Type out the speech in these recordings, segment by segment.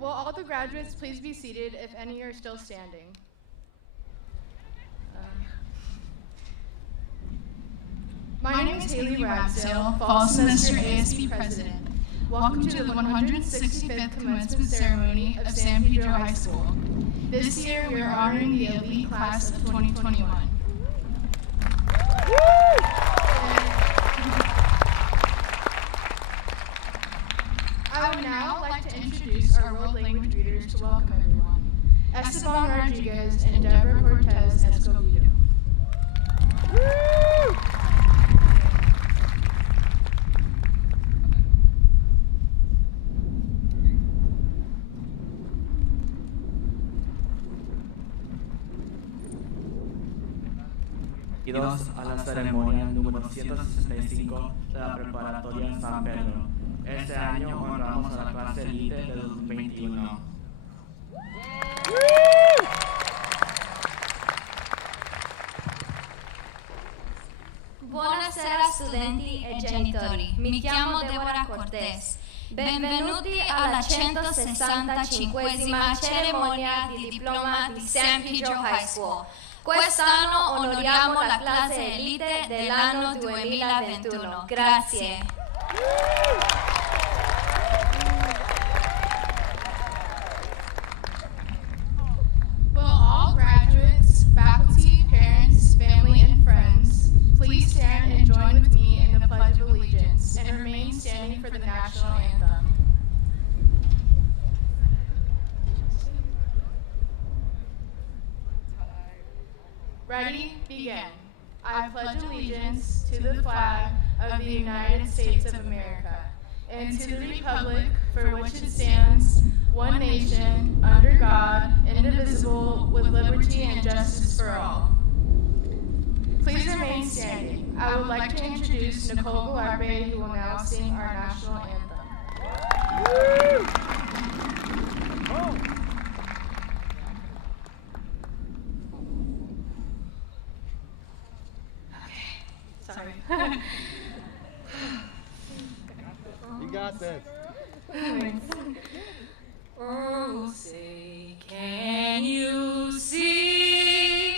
Will all the graduates please be seated if any are still standing? My name is Haley Ragsdale, fall semester ASB president. Welcome to the 165th commencement ceremony of San Pedro High School. This year we are honoring the elite class of 2021. I would now like to introduce our world language readers to welcome everyone. Esteban Rodriguez and Deborah Cortez Escobedo. Bienvenidos a la ceremonia número 165 de la preparatoria San Pedro. Este año honramos a la clase elite de 2021. Buonasera studenti e genitori, mi chiamo Deborah Cortez. Benvenuti alla 165esima cerimonia di diploma di San Pedro High School. Quest'anno onoriamo la classe elite dell'anno 2021. Grazie. Will all graduates, faculty, parents, family, and friends please stand and join with me in the Pledge of Allegiance and remain standing for the national anthem. Ready? Begin. I pledge allegiance to the flag of the United States of America and to the republic for which it stands, one nation, under God, indivisible, with liberty and justice for all. Please remain standing. I would like to introduce Nicole Galarbe, who will now sing our national anthem. Sorry. You got this. Oh, say, can you see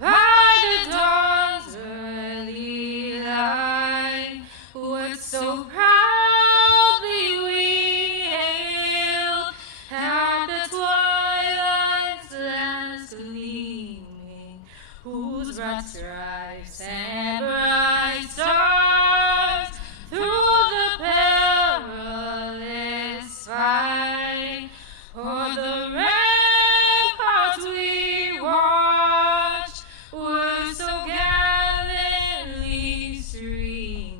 by the dawn's early light what so proudly we hailed at the twilight's last gleaming, whose broad stripes and bright stars through the perilous fight, o'er the ramparts we watched were so gallantly streaming,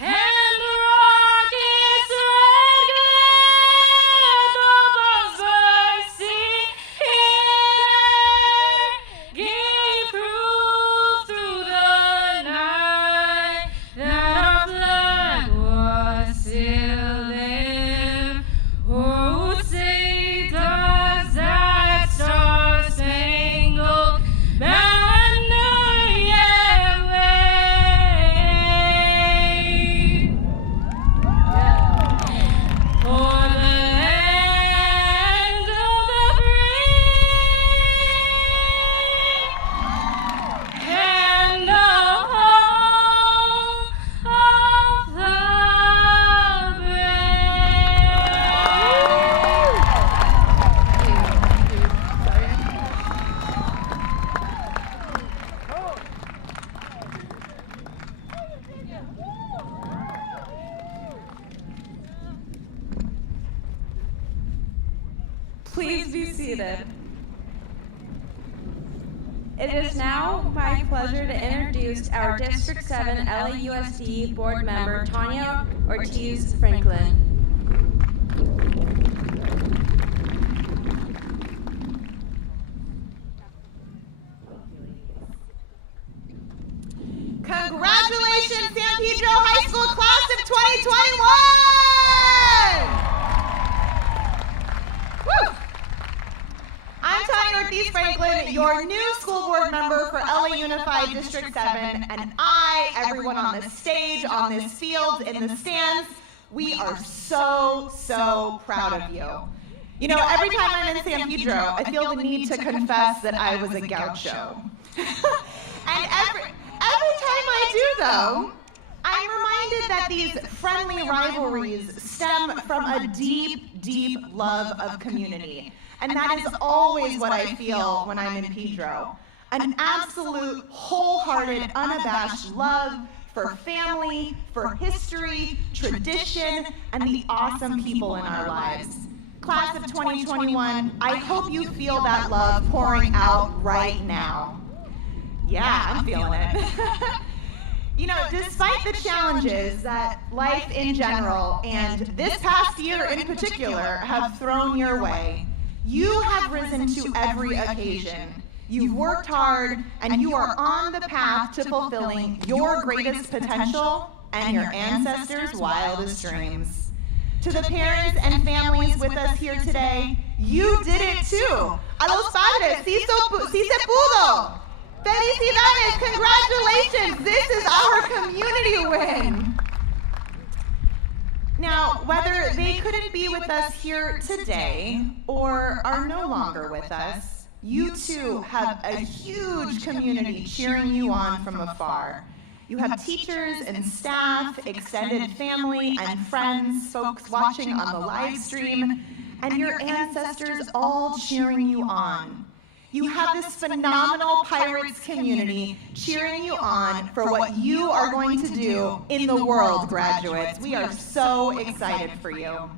and the rocket's red glare, the bombs bursting in air, gave proof through the night that our flag was still there. Oh, say does that star-spangled banner yet wave? For the land of the free and the home of the Please be seated. It is now my pleasure to introduce our District 7 LAUSD board member, Tanya Ortiz Franklin. Congratulations, San Pedro High School class of 2021! Woo! I'm Tanya Ortiz Franklin, your new school board member for LA Unified District 7, and I, everyone on this stage, on this field, in the stands, We are so, so proud of you. You know, every time I'm in San Pedro, I feel the need to confess that I was a gaucho. And every time I do, though, I'm reminded that these friendly rivalries stem from a deep, deep love of community. And that is always what I feel when I'm in Pedro. An absolute, wholehearted, unabashed love for family, for history, tradition, and the awesome people in our lives. Class of 2021, I hope you feel that love pouring out right now. Yeah, I'm feeling it. You know, despite the challenges that life in general and this past year in particular have thrown your way, you have risen to every occasion. You've worked hard, and you are on the path to fulfilling your greatest potential and your ancestors' wildest dreams. To the parents and families with us here today, you did it too. A los padres, sí se pudo. Felicidades, congratulations, this is our community win. Now, whether they couldn't be with us here today or are no longer with us, you too have a huge community cheering you on from afar. You have teachers and staff, extended family and friends, folks watching on the live stream, and your ancestors all cheering you on. You have this phenomenal Pirates community cheering you on for what you are going to do in the world, graduates. We are so excited for you.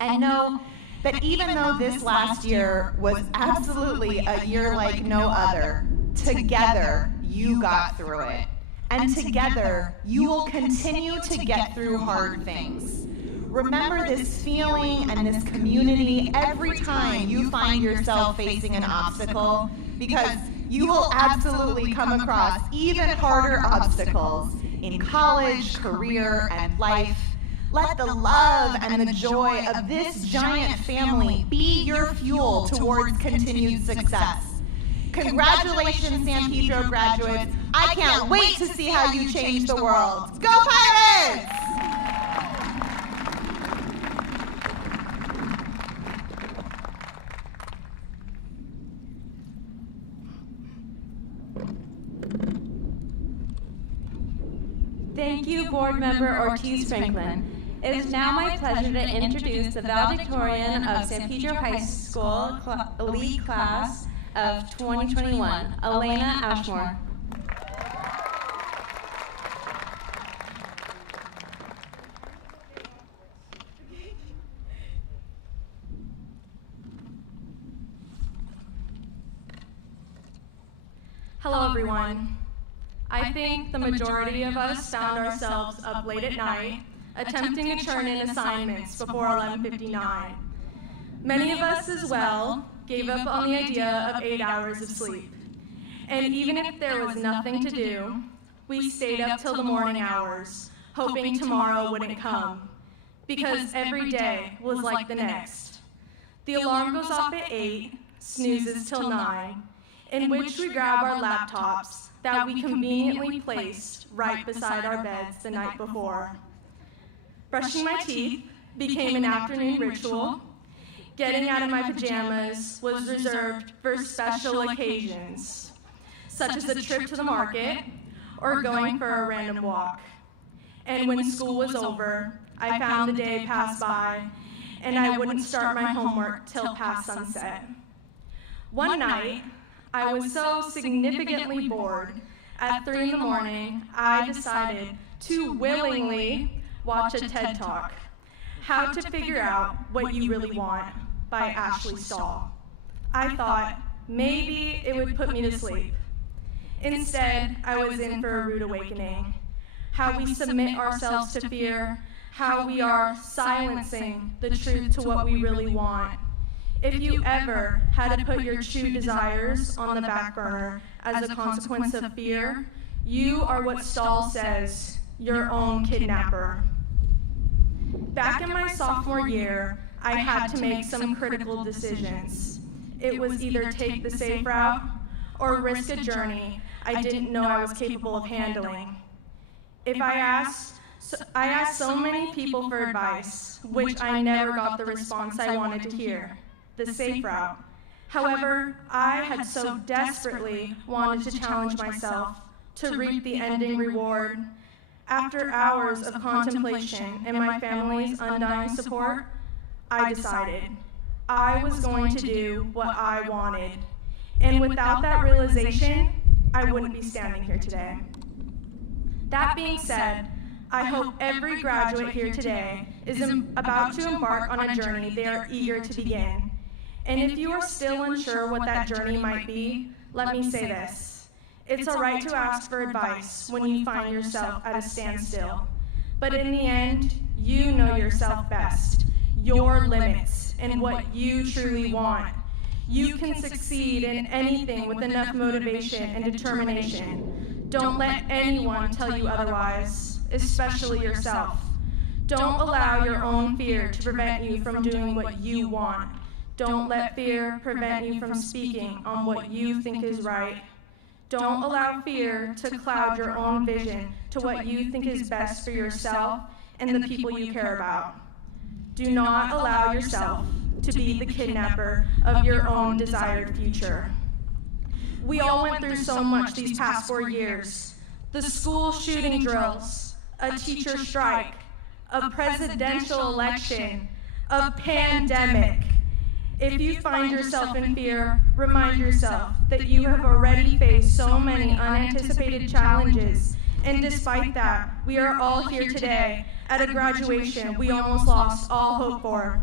And know that even though this last year was absolutely a year like no other, together you got through it. And together you will continue to get through hard things. Remember this feeling and this community every time you find yourself facing an obstacle, because you will absolutely come across even harder obstacles in college, career, and life. Let the love and the joy of this giant family be your fuel towards continued success. Congratulations, San Pedro graduates. I can't wait to see how you change the world. Go Pirates! Thank you, Board Member Ortiz Franklin. It is now my pleasure to introduce the Valedictorian of San Pedro High School Elite Class of 2021, Elena Ashmore. Hello, everyone. I think the majority of us found ourselves up late at night, attempting to turn in assignments before 11:59. Many of us as well gave up on the idea of 8 hours of sleep. And even if there was nothing to do, we stayed up till the morning hours, hoping tomorrow wouldn't come, because every day was like the next. The alarm goes off at 8, snoozes till 9, in which we grab our laptops that we conveniently placed right beside our beds the night before. Brushing my teeth became an afternoon ritual. Getting out of my pajamas was reserved for special occasions, such as a trip to the market or going for a random walk. And when school was over, I found the day passed by, and I wouldn't start my homework till past sunset. One night, I was so significantly bored, at 3 in the morning, I decided to willingly watch a TED Talk, How to Figure Out What You Really Want, by Ashley Stahl. I thought maybe it would put me to sleep. Instead, I was in for a rude awakening. How we submit ourselves to fear, how we are silencing the truth to what we really want. If you ever had to put your true desires on the back burner as a consequence of fear, you are what Stahl says, your own kidnapper. Back in my sophomore year, I had to make some critical decisions. It was either take the safe route or risk a journey I didn't know I was capable of handling. If I asked I asked so many people for advice, which I never got the response I wanted to hear, the safe route. However, I had so desperately wanted to challenge myself to reap the ending reward. After hours of contemplation and my family's undying support, I decided I was going to do what I wanted. And without that realization, I wouldn't be standing here today. That being said, I hope every graduate here today is about to embark on a journey they are eager to begin. And if you are still unsure what that journey might be, let me say this. It's all right to ask for advice when you find yourself at a standstill. But in the end, you know yourself best, your limits, and what you truly want. You can succeed in anything with enough motivation and determination. Don't let anyone tell you otherwise, especially yourself. Don't allow your own fear to prevent you from doing what you want. Don't let fear prevent you from speaking on what you think is right. Don't allow fear to cloud your own vision to what you think is best for yourself and the people you care about. Do not allow yourself to be the kidnapper of your own desired future. We all went through so much these past 4 years. The school shooting drills, a teacher strike, a presidential election, a pandemic. If you find yourself in fear, remind yourself that you have already faced so many unanticipated challenges, and despite that, we are all here today at a graduation we almost lost all hope for.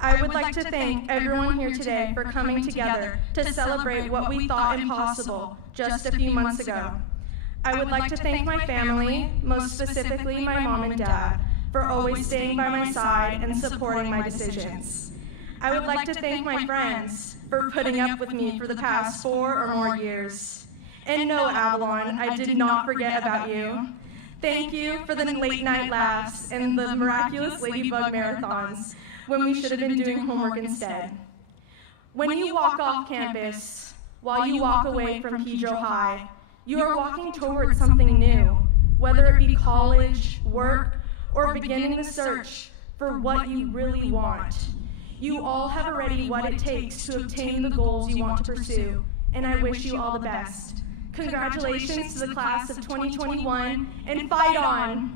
I would like to thank everyone here today for coming together to celebrate what we thought impossible just a few months ago. I would like to thank my family, most specifically my mom and dad, for always staying by my side and supporting my decisions. I would like to thank my friends for putting up with me for the past 4 or more years. And no, Avalon, I did not forget about you. Thank you for the late night laughs and the miraculous Ladybug marathons when we should have been doing homework instead. When you walk off campus, while you walk away from Pedro High, you are walking towards something new, whether it be college, work, or beginning the search for what you really want. You all have already what it takes to obtain the goals you want to pursue, and I wish you all the best. Congratulations to the class of 2021, and fight on!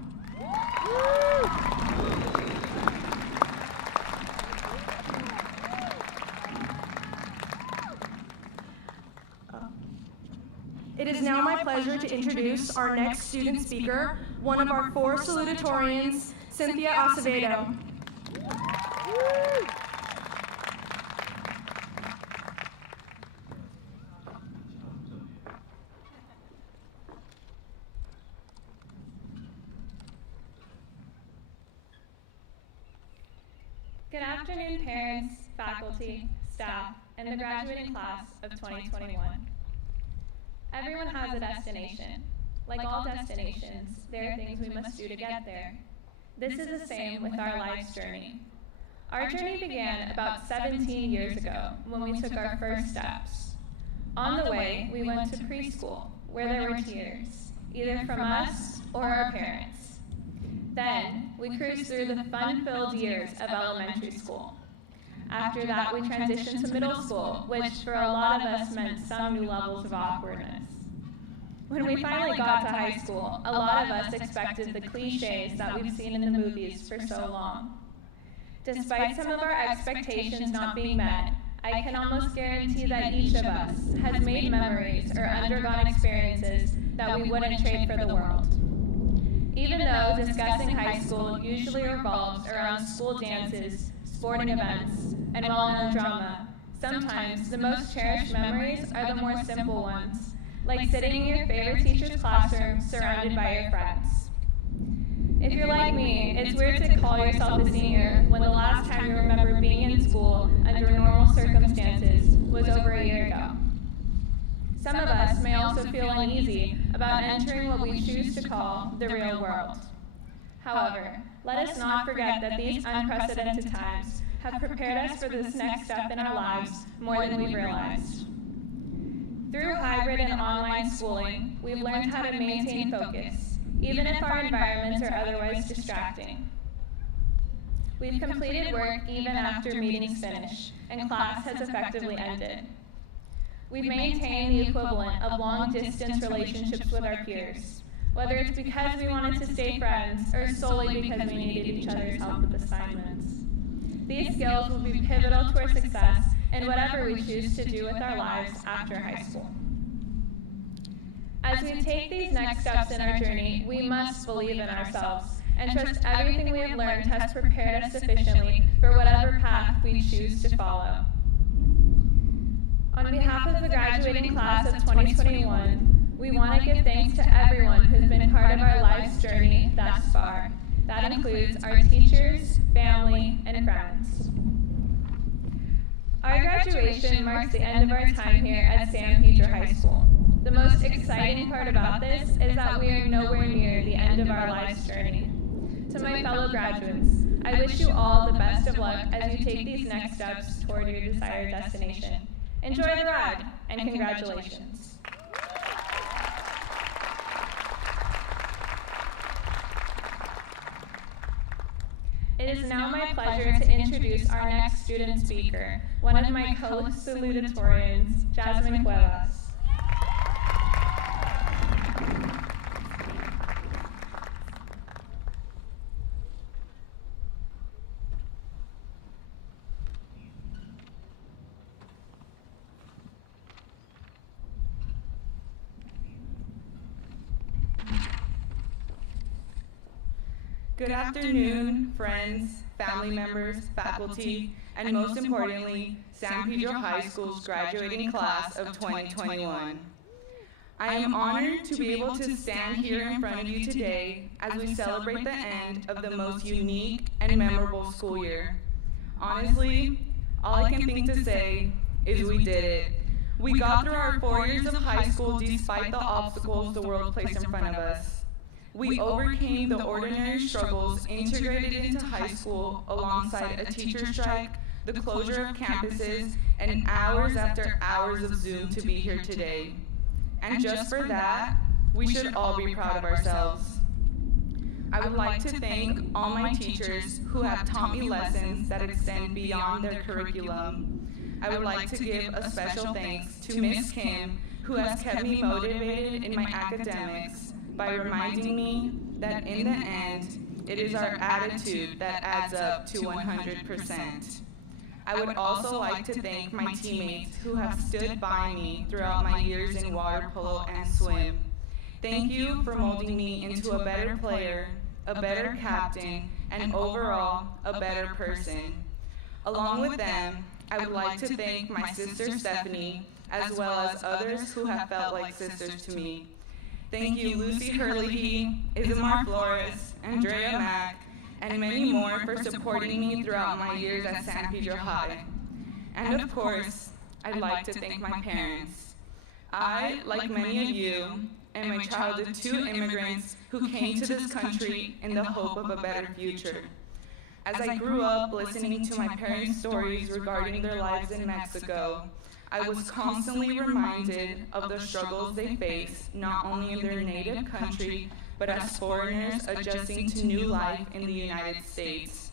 It is now my pleasure to introduce our next student speaker, one of our 4 salutatorians, Cynthia Acevedo. Good afternoon, parents, faculty, staff, and the graduating class of 2021. Everyone has a destination. Like all destinations, there are things we must do to get there. This is the same with our life's journey. Our journey began about 17 years ago when we took our first steps. On the way, we went to preschool, where there were tiers, either from us or our parents. Then, we cruised through the fun-filled years of elementary school. After that, we transitioned to middle school, which for a lot of us meant some new levels of awkwardness. When we finally got to high school, a lot of us expected the cliches that we've seen in the movies for so long. Despite some of our expectations not being met, I can almost guarantee that each of us has made memories or undergone experiences that we wouldn't trade for the world. Even though discussing high school usually revolves around school dances, sporting events, and well-known drama, sometimes the most cherished memories are the more simple ones, like sitting in your favorite teacher's classroom surrounded by your friends. If you're like me, it's weird to call yourself a senior when the last time you remember being in school under normal circumstances was over a year ago. Some of us may also feel uneasy about entering what we choose to call the real world. However, let us not forget that these unprecedented times have prepared us for this next step in our lives more than we realized. Through hybrid and online schooling, we've learned how to maintain focus, even if our environments are otherwise distracting. We've completed work even after meetings finish and class has effectively ended. We've maintained the equivalent of long-distance relationships with our peers, whether it's because we wanted to stay friends or solely because we needed each other's help with assignments. These skills will be pivotal to our success in whatever we choose to do with our lives after high school. As we take these next steps in our journey, we must believe in ourselves and trust everything we have learned has prepared us sufficiently for whatever path we choose to follow. On behalf of the graduating class of 2021, we want to give thanks to everyone who's been part of our life's journey thus far. That includes our teachers, family, and friends. Our graduation marks the end of our time here at San Pedro High School. The most exciting part about this is that we are nowhere near the end of our life's journey. To my fellow graduates, I wish you all the best of luck as you take these next steps toward your desired destination. Enjoy the ride, and congratulations. It is now my pleasure to introduce our next student speaker, one of my co-salutatorians, Jasmine Cuevas. Good afternoon, friends, family members, faculty, and most importantly, San Pedro High School's graduating class of 2021. I am honored to be able to stand here in front of you today as we celebrate the end of the most unique and memorable school year. Honestly, all I can think to say is we did it. We got through our 4 years of high school despite the obstacles the world placed in front of us. We overcame the ordinary struggles integrated into high school alongside a teacher strike, the closure of campuses, and hours after hours of Zoom to be here today. And just for that, we should all be proud of ourselves. I would like to thank all my teachers who have taught me lessons that extend beyond their curriculum. I would like to give a special thanks to Miss Kim, who has kept me motivated in my academics by reminding me that in the end, it is our attitude that adds up to 100%. I would also like to thank my teammates who have stood by me throughout my years in water polo and swim. Thank you for molding me into a better player, a better captain, and overall, a better person. Along with them, I would like to thank my sister Stephanie, as well as others who have felt like sisters to me. Thank you, Lucy Hurley, Isamar Flores, Andrea Mack, and many more for supporting me throughout my years at San Pedro High. And of course, I'd like to thank my parents. I, like many of you, am a child of 2 immigrants who came to this country in the hope of a better future. As I grew up listening to my parents' stories regarding their lives in Mexico, I was constantly reminded of the struggles they face, not only in their native country, but as foreigners adjusting to new life in the United States.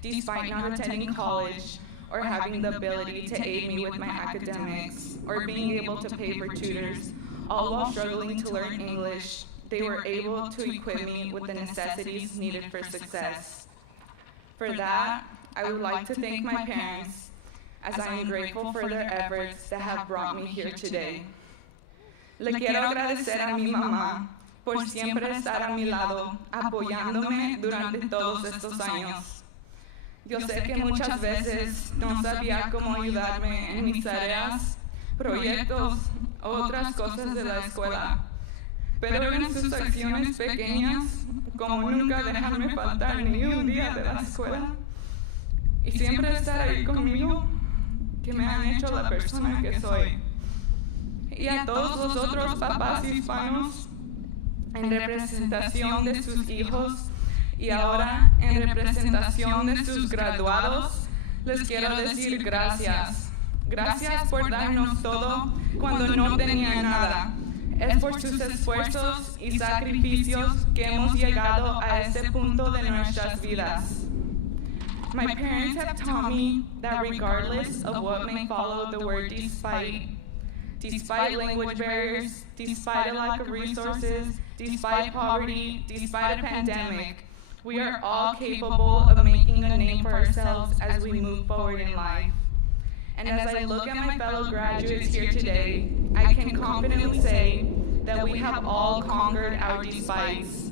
Despite not attending college, or having the ability to aid me with my academics, or being able to pay for tutors, all while struggling to learn English, they were able to equip me with the necessities needed for success. For that, I would like to thank my parents, as I am grateful for their efforts that have brought me here today. Le quiero agradecer a mi mamá por siempre estar a mi lado, apoyándome durante todos estos años. Yo sé que muchas veces no sabía cómo ayudarme en mis tareas, proyectos, u otras cosas de la escuela, pero en sus acciones pequeñas, como nunca dejarme faltar ni un día de la escuela, y siempre estar ahí conmigo, que me han hecho la persona que soy. Y a todos los otros papás hispanos, en representación de sus hijos y ahora en representación de sus graduados, les quiero decir gracias. Gracias por darnos todo cuando no tenía nada. Es por sus esfuerzos y sacrificios que hemos llegado a este punto de nuestras vidas. My parents have taught me that regardless of what may follow the word despite language barriers, despite a lack of resources, despite poverty, despite a pandemic, we are all capable of making a name for ourselves as we move forward in life. And as I look at my fellow graduates here today, I can confidently say that we have all conquered our despites.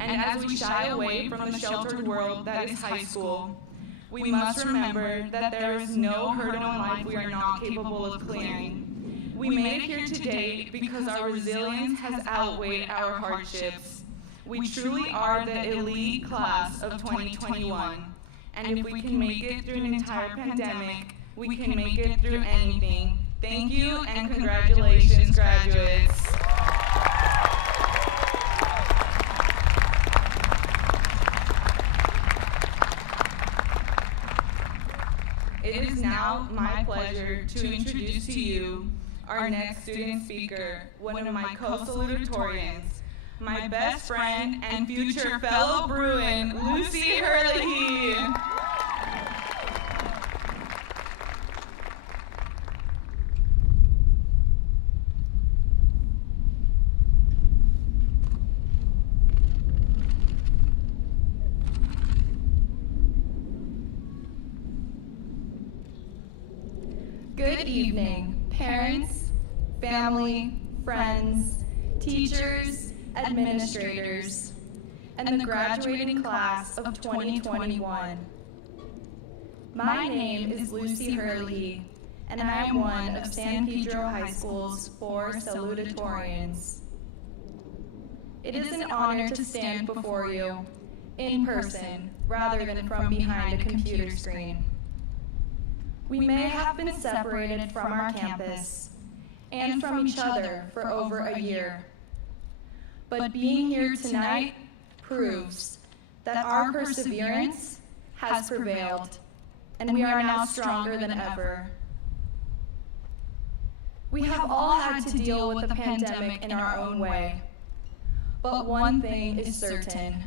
And as we shy away from the sheltered world that is high school, we must remember that there is no hurdle in life we are not capable of clearing. We made it here today because our resilience has outweighed our hardships. We truly are the elite class of 2021. And if we can make it through an entire pandemic, we can make it through anything. Thank you and congratulations, graduates. It is now my pleasure to introduce to you our next student speaker, one of my co-salutatorians, my best friend and future fellow Bruin, Lucy Hurley. Good evening, parents, family, friends, teachers, administrators, and the graduating class of 2021. My name is Lucy Hurley, and I am one of San Pedro High School's 4 salutatorians. It is an honor to stand before you in person rather than from behind a computer screen. We may have been separated from our campus and from each other for over a year. But being here tonight proves that our perseverance has prevailed, and we are now stronger than ever. We have all had to deal with the pandemic in our own way, but one thing is certain.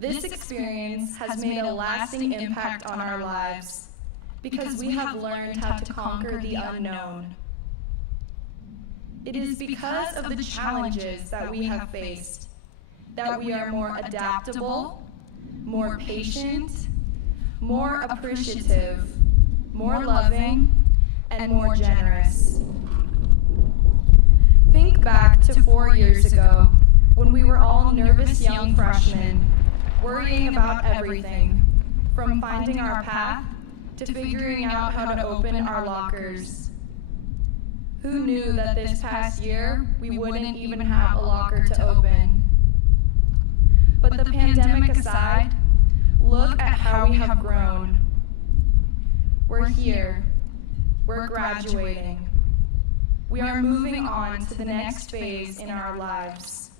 This experience has made a lasting impact on our lives, because we have learned how to conquer the unknown. It is because of the challenges that we have faced that we are more adaptable, more patient, more appreciative, more loving, and more generous. Think back to 4 years ago when we were all nervous young freshmen, worrying about everything, from finding our path to figuring out how to open our lockers. Who knew that this past year we wouldn't even have a locker to open? But the pandemic aside, look at how we have grown. We're here. We're graduating. We are moving on to the next phase in our lives.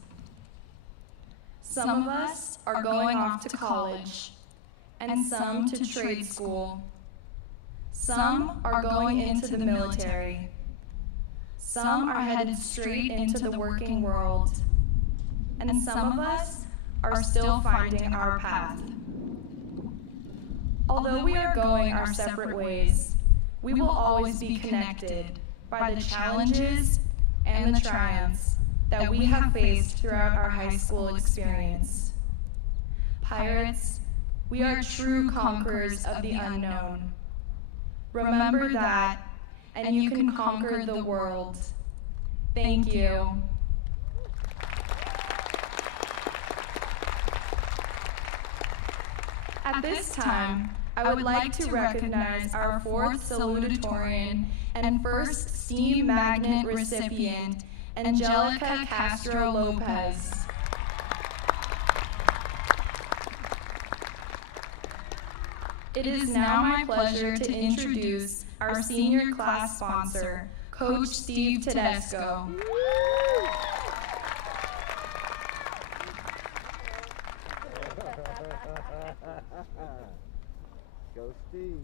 Some of us are going off to college, and some to trade school. Some are going into the military. Some are headed straight into the working world. And some of us are still finding our path. Although we are going our separate ways, we will always be connected by the challenges and the triumphs that we have faced throughout our high school experience. Pirates, we are true conquerors of the unknown. Remember that, and you can conquer the world. Thank you. At this time, I would like to recognize our 4th salutatorian and 1st STEAM Magnet recipient, Angelica Castro Lopez. It is now my pleasure to introduce our senior class sponsor, Coach Steve Tedesco. Go Steve.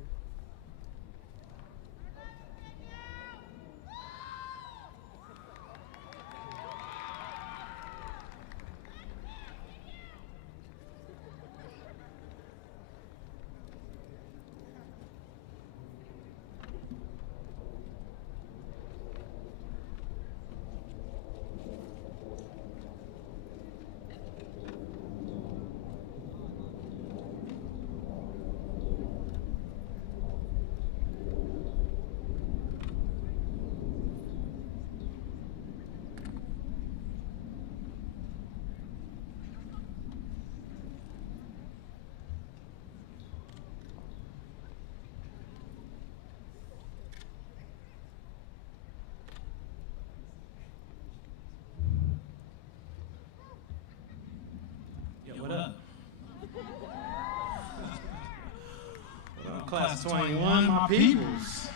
Class of 21, my peoples.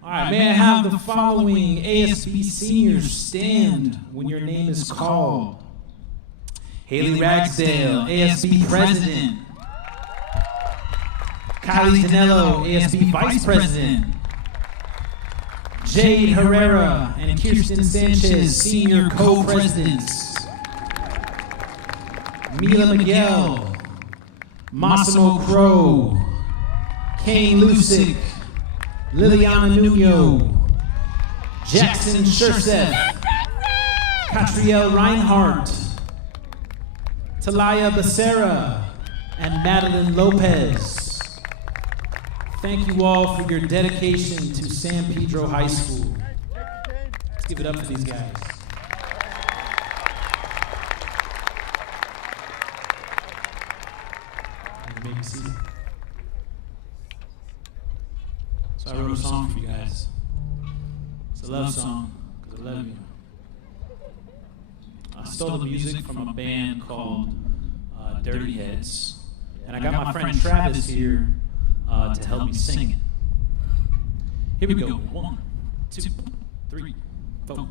All right, may I have the following ASB seniors stand when your name is called? Haley Ragsdale, ASB President. Kylie Danello, ASB Vice President. Jade Herrera and Kirsten Sanchez, Senior Co-Presidents. Mila Miguel, Massimo Crow, Kane Lusick, Liliana Nuno, Jackson Sherseth, Catriel Reinhardt, Talaya Becerra, and Madeline Lopez. Thank you all for your dedication to San Pedro High School. Let's give it up for these guys. You may be seated. So I wrote a song for you guys. It's a love song, because I love you. I stole the music from a band called Dirty Heads. And I got my friend Travis here to help me sing it. Here we go. 1, 2, 3, 4.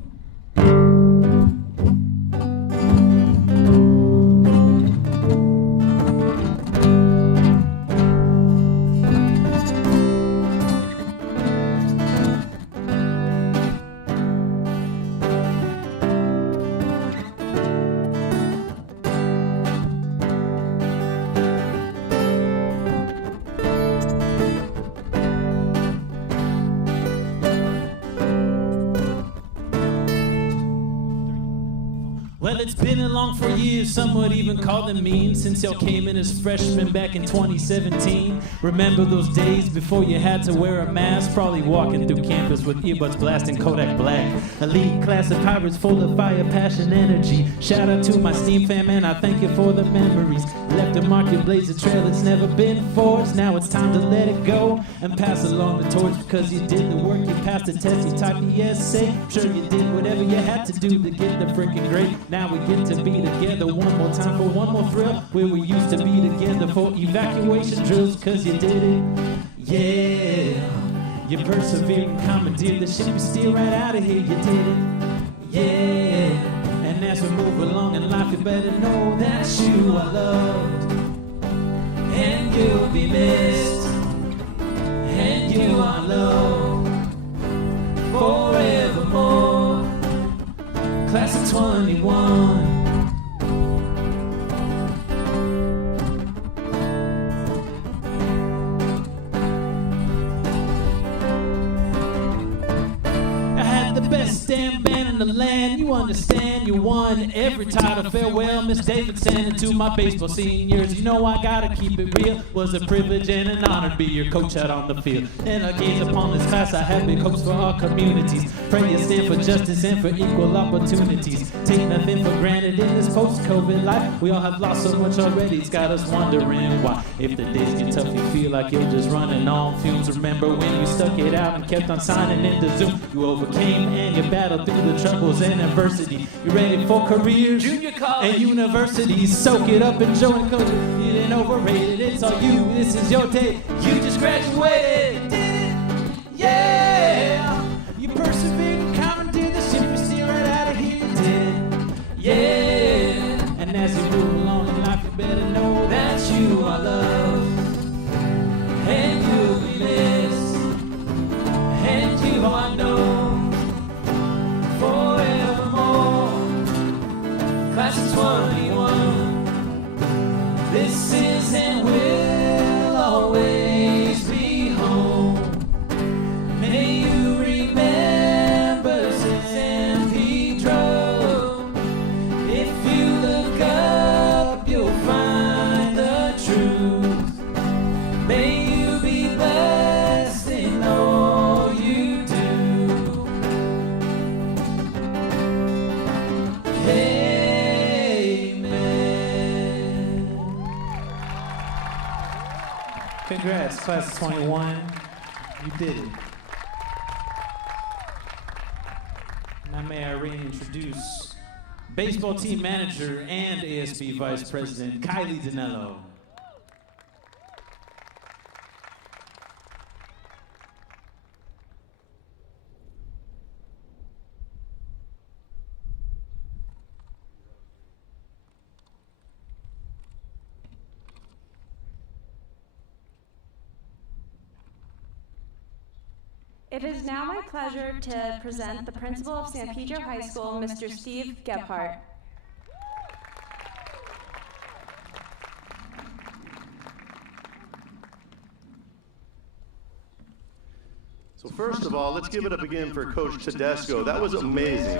Well, it's been along for years, some would even call them mean, since y'all came in as freshmen back in 2017. Remember those days before you had to wear a mask, probably walking through campus with earbuds blasting Kodak Black. Elite class of pirates full of fire, passion, energy. Shout out to my STEAM fam, and I thank you for the memories. Left a mark, you blaze a trail that's never been forged. Now it's time to let it go and pass along the torch, because you did the work, you passed the test, you typed the essay. I'm sure you did whatever you had to do to get the freaking grade. Now we get to be together one more time for one more thrill, where we used to be together for evacuation drills, cause you did it, yeah. You persevered and commandeered the ship, you steer right out of here, you did it, yeah. And as we move along in life, you better know that you are loved, and you'll be missed, and you are loved forevermore. Class of 21. I had the best damn band in the land. You understand, you won every title. Farewell, Miss Davidson, and to my baseball seniors. You know I gotta keep it real. Was a privilege and an honor to be your coach out on the field. And I gaze upon this class, I have big hopes for our communities. Pray you stand for justice and for equal opportunities. Take nothing for granted in this post-COVID life. We all have lost so much already, it's got us wondering why. If the days get tough, you feel like you're just running on fumes. Remember when you stuck it out and kept on signing into Zoom. You overcame and you battled through the troubles and adversity. You ready for careers, junior college, and universities. Soak it up, enjoy it, cause you didn't overrate it. It's all you, this is your day. You just graduated, did it, yeah. You persevered and commandeered the ship, you steer right out of here, you did, yeah. And as you move along in life, you better know that you are loved, and you'll be missed, and you are known forevermore. Class of 21. This is and will always be home. May you remember San Pedro. If you look up, you'll find the truth. May you be blessed in all you do. Congrats, class of 21. You did it. Now may I reintroduce baseball team manager and ASB Vice President, Kylie Dinello. It is now my pleasure to present the principal of San Pedro High School, Mr. Steve Gebhardt. So first of all, let's give it up again for Coach Tedesco. That was amazing.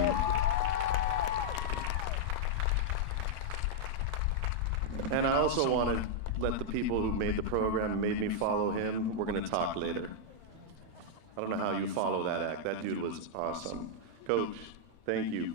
And I also want to let the people who made the program and made me follow him, we're going to talk later. I don't know how you follow that act. That dude was awesome. Coach, thank you.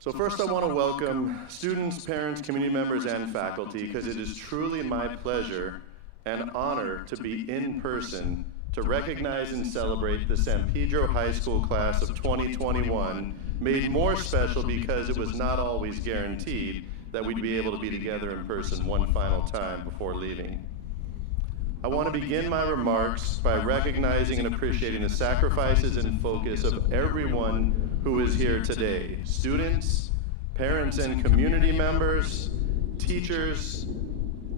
So first I want to welcome students, parents, community members, and faculty, because it is truly my pleasure and honor to be in person to recognize and celebrate the San Pedro High School class of 2021, made more special because it was not always guaranteed that we'd be able to be together in person one final time before leaving. I want to begin my remarks by recognizing and appreciating the sacrifices and focus of everyone who is here today. Students, parents and community members, teachers,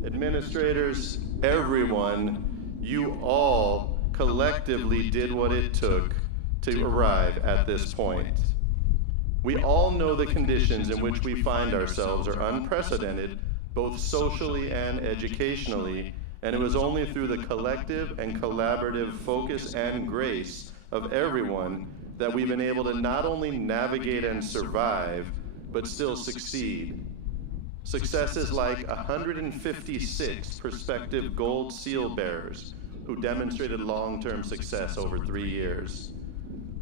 administrators, everyone, you all collectively did what it took to arrive at this point. We all know the conditions in which we find ourselves are unprecedented, both socially and educationally, and it was only through the collective and collaborative focus and grace of everyone that we've been able to not only navigate and survive, but still succeed. Successes like 156 prospective Gold Seal bearers who demonstrated long-term success over 3 years.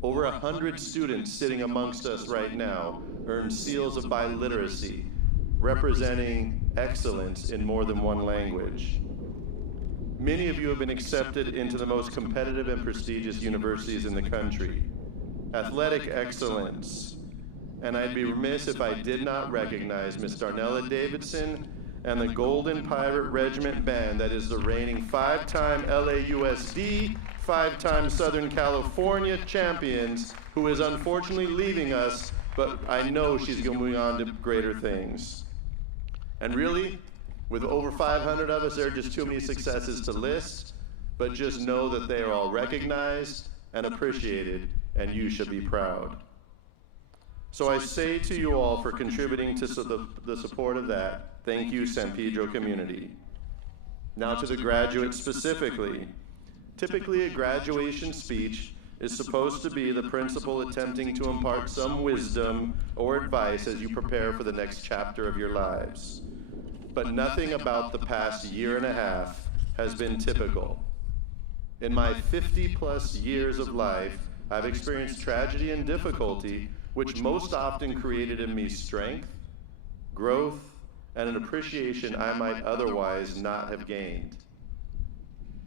Over 100 students sitting amongst us right now earned seals of biliteracy, representing excellence in more than one language. Many of you have been accepted into the most competitive and prestigious universities in the country. Athletic excellence. And I'd be remiss if I did not recognize Miss Darnella Davidson and the Golden Pirate Regiment Band that is the reigning 5-time LAUSD, 5-time Southern California champions, who is unfortunately leaving us, but I know she's going on to greater things. And really, with over 500 of us, there are just too many successes to list, but just know that they are all recognized and appreciated, and you should be proud. So I say to you all for contributing to the support of that, thank you, San Pedro community. Now to the graduates specifically. Typically, a graduation speech is supposed to be the principal attempting to impart some wisdom or advice as you prepare for the next chapter of your lives. But nothing about the past year and a half has been typical. In my 50-plus years of life, I've experienced tragedy and difficulty, which most often created in me strength, growth, and an appreciation I might otherwise not have gained.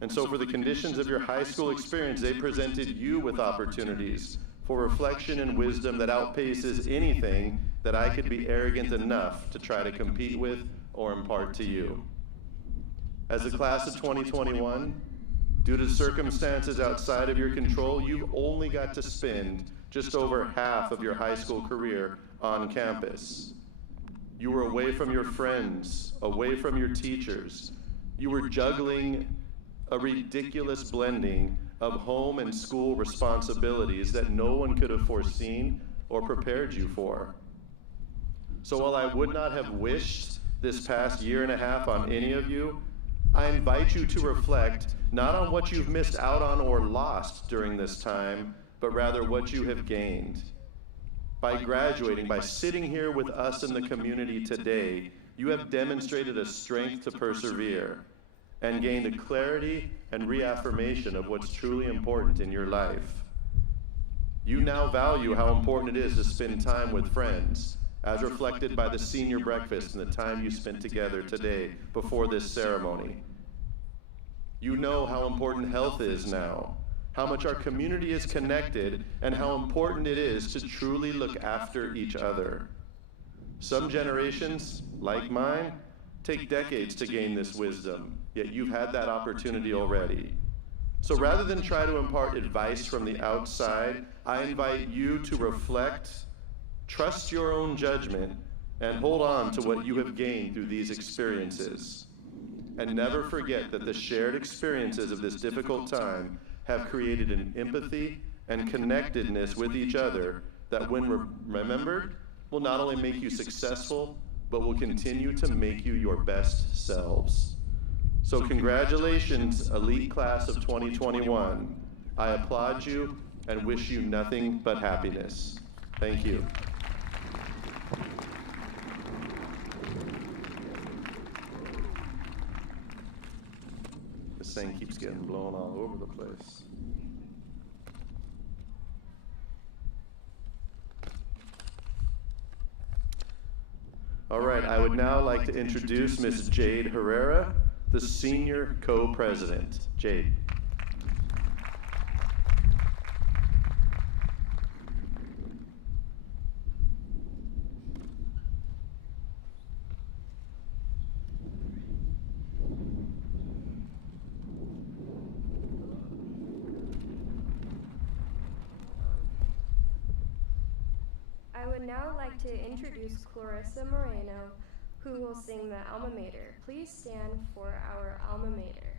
And so for the conditions of your high school experience, they presented you with opportunities for reflection and wisdom that outpaces anything that I could be arrogant enough to try to compete with or impart to you. As the class of 2021, due to circumstances outside of your control, you only got to spend just over half of your high school career on campus. You were away from your friends, away from your teachers. You were juggling a ridiculous blending of home and school responsibilities that no one could have foreseen or prepared you for. So while I would not have wished this past year and a half on any of you, I invite you to reflect not on what you've missed out on or lost during this time, but rather what you have gained. By graduating, by sitting here with us in the community today, you have demonstrated a strength to persevere and gained a clarity and reaffirmation of what's truly important in your life. You now value how important it is to spend time with friends, as reflected by the senior breakfast and the time you spent together today before this ceremony. You know how important health is now, how much our community is connected, and how important it is to truly look after each other. Some generations, like mine, take decades to gain this wisdom, yet you've had that opportunity already. So rather than try to impart advice from the outside, I invite you to reflect, trust your own judgment, and hold on to what you have gained through these experiences. And never forget that the shared experiences of this difficult time have created an empathy and connectedness with each other that, when remembered, will not only make you successful, but will continue to make you your best selves. So congratulations, elite class of 2021. I applaud you and wish you nothing but happiness. Thank you. This thing keeps getting blown all over the place. All right, I would now like to introduce Ms. Jade Herrera, the senior co-president. Jade. I would now like to introduce Clarissa Moreno, who will sing the Alma Mater. Please stand for our Alma Mater.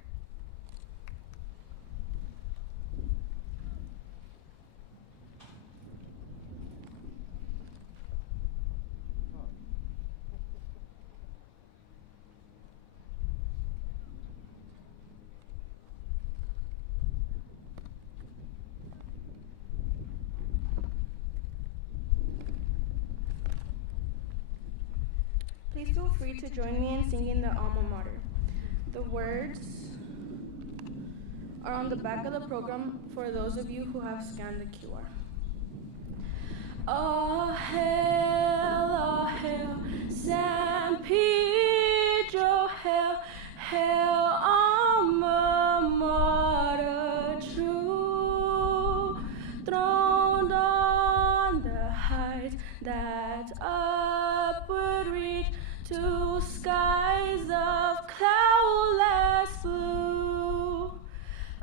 Please feel free to join me in singing the Alma Mater. The words are on the back of the program for those of you who have scanned the QR. Oh hail, San Pedro, hail, hail, Alma Mater, true, throned on the heights that upward reach to skies of cloudless blue.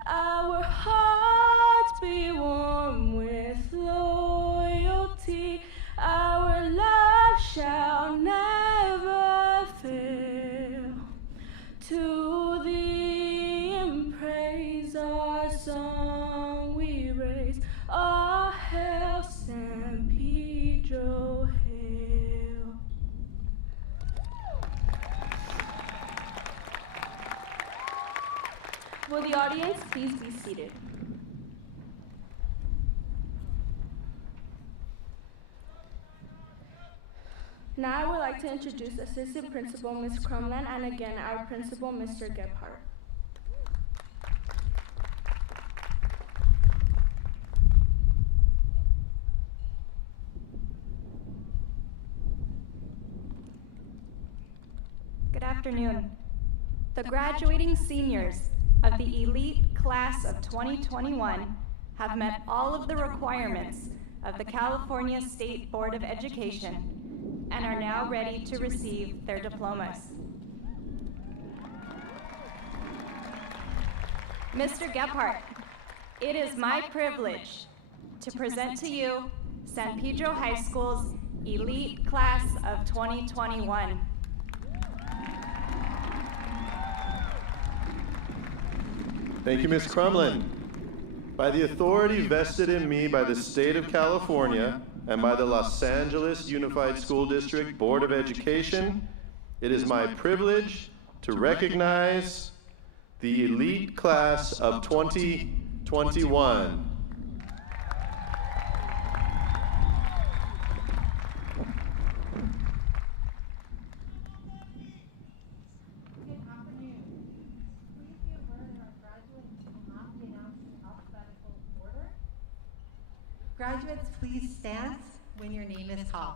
Our hearts be warm with loyalty. Our love shall never fail. To thee in praise our song we raise. All hail San Pedro, hail. Will the audience please be seated? Now I would like to introduce Assistant Principal Ms. Crumland and again our Principal Mr. Gebhardt. Good afternoon. The graduating seniors of the elite class of 2021 have met all of the requirements of the California State Board of Education and are now ready to receive their diplomas. Mr. Gebhardt, it is my privilege to present to you San Pedro High School's elite class of 2021. Thank you, Ms. Crumlin. By the authority vested in me by the State of California and by the Los Angeles Unified School District Board of Education, it is my privilege to recognize the elite class of 2021. Graduates, please stand when your name is called.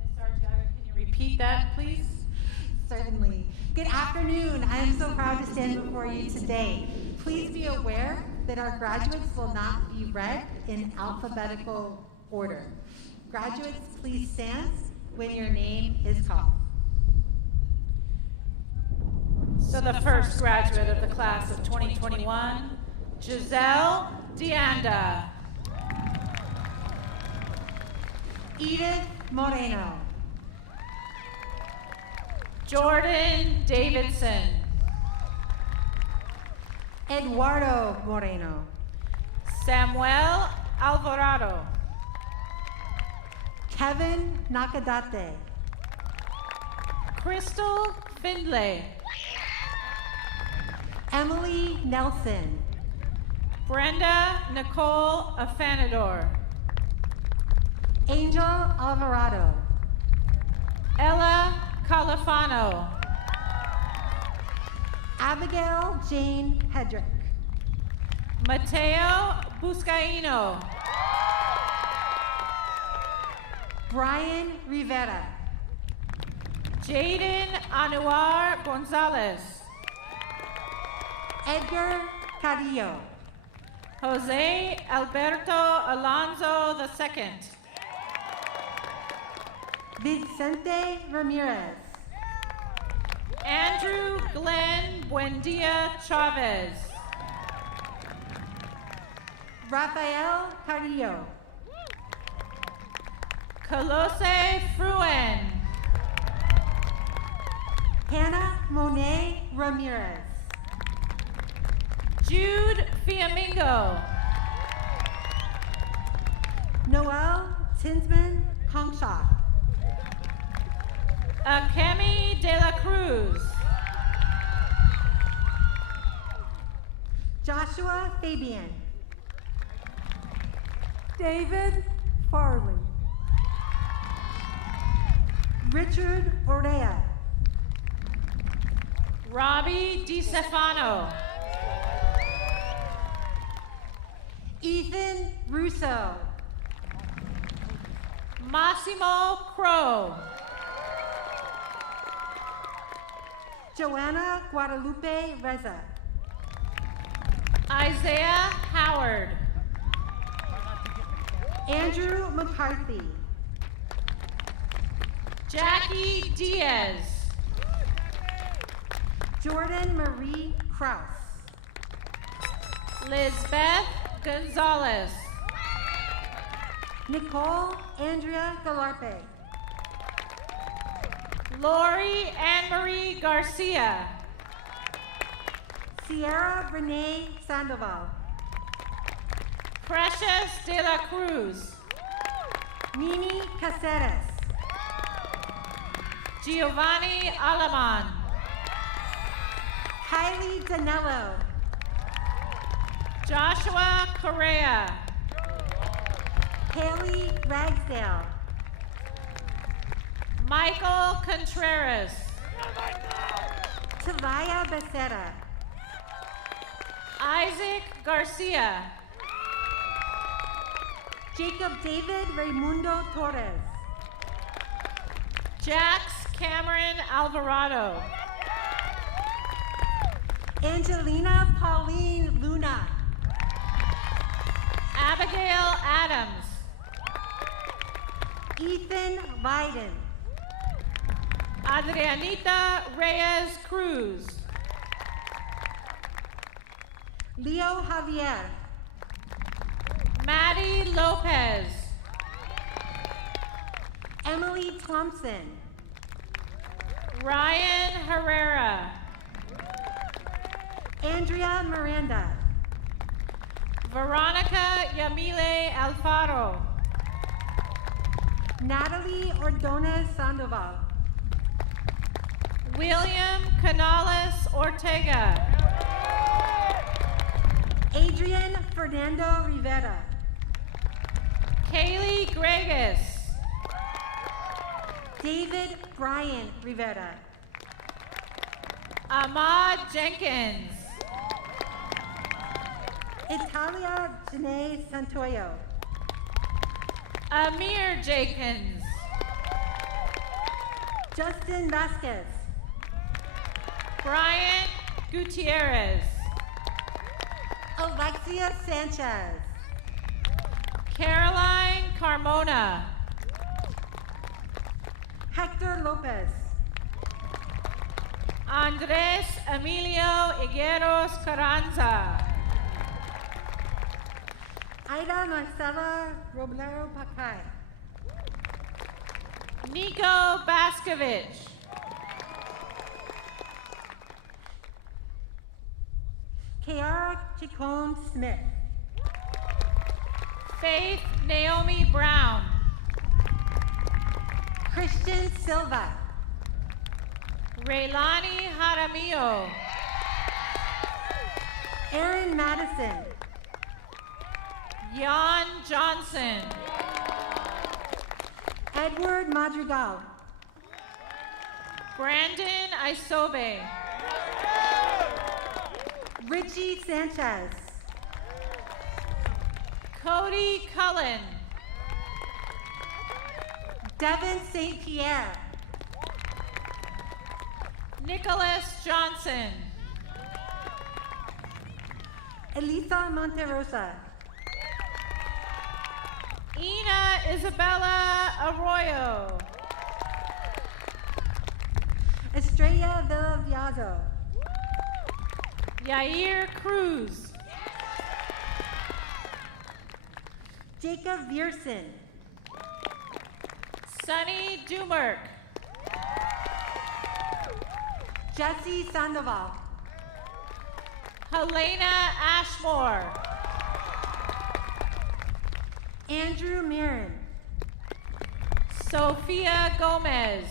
Ms. Arteaga, can you repeat that, please? Certainly. Good afternoon. I am so proud to stand before you today. Please be aware that our graduates will not be read in alphabetical order. Graduates, please stand when your name is called. So the first graduate of the class of 2021, Giselle Deanda. Edith Moreno. Jordan Davidson. Eduardo Moreno. Samuel Alvarado. Kevin Nakadate. Crystal Findlay. Emily Nelson. Brenda Nicole Afanador. Angel Alvarado. Ella Califano. Abigail Jane Hedrick. Mateo Buscaino. Brian Rivera. Jaden Anuar Gonzalez. Edgar Carrillo. Jose Alberto Alonso II. Vicente Ramirez. Andrew Glenn Buendia Chavez. Rafael Carrillo. Colose Fruen. Hannah Monet Ramirez. Jude Fiamingo. Noel Tinsman Kongshaw. Akemi de la Cruz. Joshua Fabian. David Farley. Richard Orea. Robbie DiStefano. Ethan Russo. Massimo Crow. Joanna Guadalupe Reza. Isaiah Howard. Andrew McCarthy. Jackie Diaz. Jordan Marie Kraus. Lizbeth Gonzalez. Nicole Andrea Galarpe. Lori Anne-Marie Garcia. Sierra Renee Sandoval. Precious de la Cruz. Mimi Caceres. Giovanni Alaman. Kylie Danello. Joshua Correa. Haley Ragsdale. Michael Contreras. Tavaya Becerra. Isaac Garcia. Jacob David Raimundo Torres. Jax Cameron Alvarado. Angelina Pauline Luna. Abigail Adams. Ethan Biden. Adrianita Reyes Cruz. Leo Javier. Maddie Lopez. Emily Thompson. Ryan Herrera. Andrea Miranda. Veronica Yamile Alfaro. Natalie Ordonez Sandoval. William Canales Ortega. Adrian Fernando Rivera. Kaylee Gregas. David Brian Rivera. Ahmad Jenkins. Italia Janae Santoyo. Amir Jenkins. Justin Vasquez. Brian Gutierrez. Alexia Sanchez. Caroline Carmona. Hector Lopez. Andres Emilio Higueros Carranza. Aida Marcela Roblero Pacay. Nico Baskovich. Kiara Chacon Smith. Faith Naomi Brown. Christian Silva. Raylani Jaramillo. Aaron Madison. Jan Johnson. Edward Madrigal. Brandon Isobe. Richie Sanchez. Cody Cullen. Devin St. Pierre. Nicholas Johnson. Elisa Monterosa. Ina Isabella Arroyo. Estrella Villaviazo. Yair Cruz. Jacob Viersen. Sunny Dumerk. Jesse Sandoval. Helena Ashmore. Andrew Mirren. Sophia Gomez.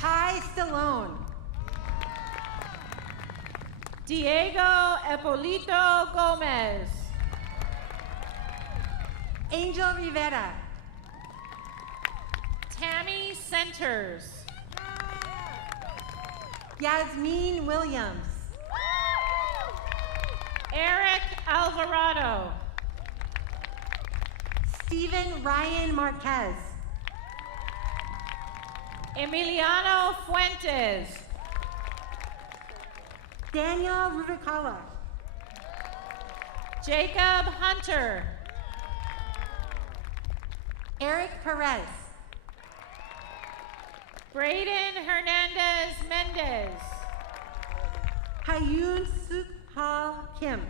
Kai Stallone. Diego Epolito Gomez. Angel Rivera. Tammy Centers. Yasmin Williams. Eric Alvarado. Stephen Ryan Marquez. Emiliano Fuentes. Daniel Rubicala. Jacob Hunter. Eric Perez. Braden Hernandez Mendez. Hayun Suk Ha Kim.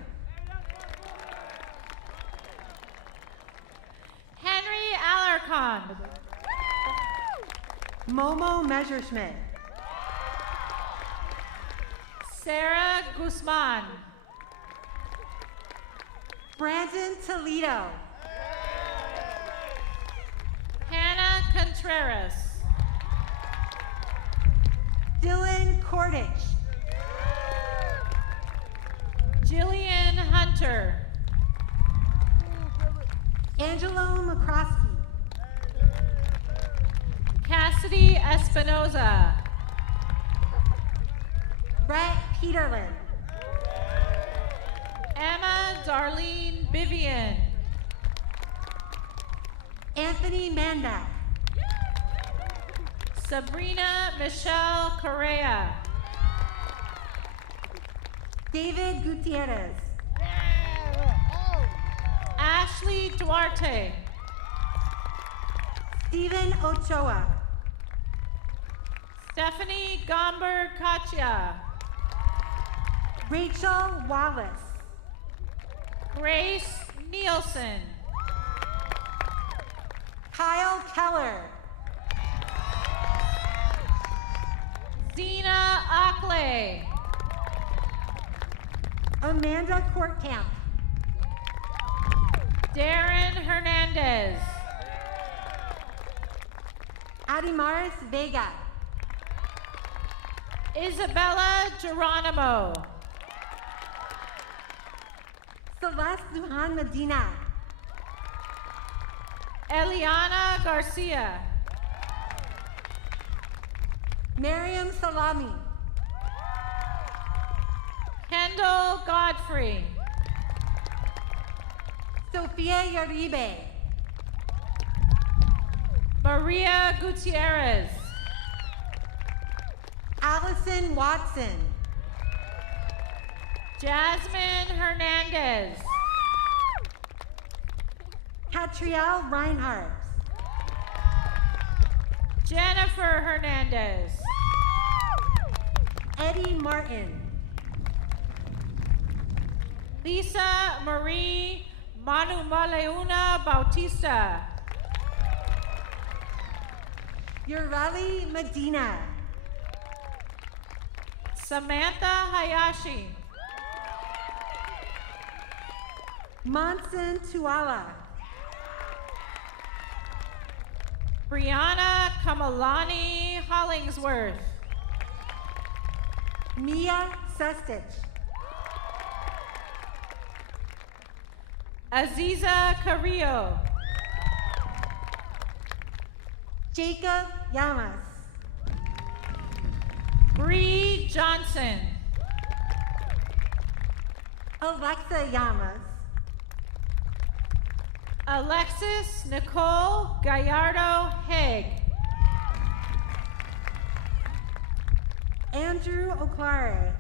Henry Alarcon. Momo Messerschmidt. Sarah Guzman. Brandon Toledo. Hannah Contreras. Dylan Cordich. Jillian Hunter. Angelo McCroskey. Cassidy Espinoza. Brett Peterlin. Emma Darlene Bivian. Anthony Mandak. Sabrina Michelle Correa. David Gutierrez. Ashley Duarte. Stephen Ochoa. Stephanie Gomber Katia. Rachel Wallace. Grace Nielsen. Kyle Keller. Zena Ackley. Amanda Courtcamp. Darren Hernandez. Adimaris Vega. Isabella Geronimo. Celeste Lujan Medina. Eliana Garcia. Miriam Salami. Kendall Godfrey. Sofia Yaribe. Maria Gutierrez. Allison Watson. Jasmine Hernandez. Catrielle Reinhardt. Jennifer Hernandez. Eddie Martin. Lisa Marie Manumaleuna Bautista. Ureli Medina. Samantha Hayashi. Monson Tuala. Brianna Kamalani Hollingsworth. Mia Sestich. Aziza Carrillo. Jacob Llamas. Bree Johnson. Alexa Llamas. Alexis Nicole Gallardo Haig. Andrew O'Clare.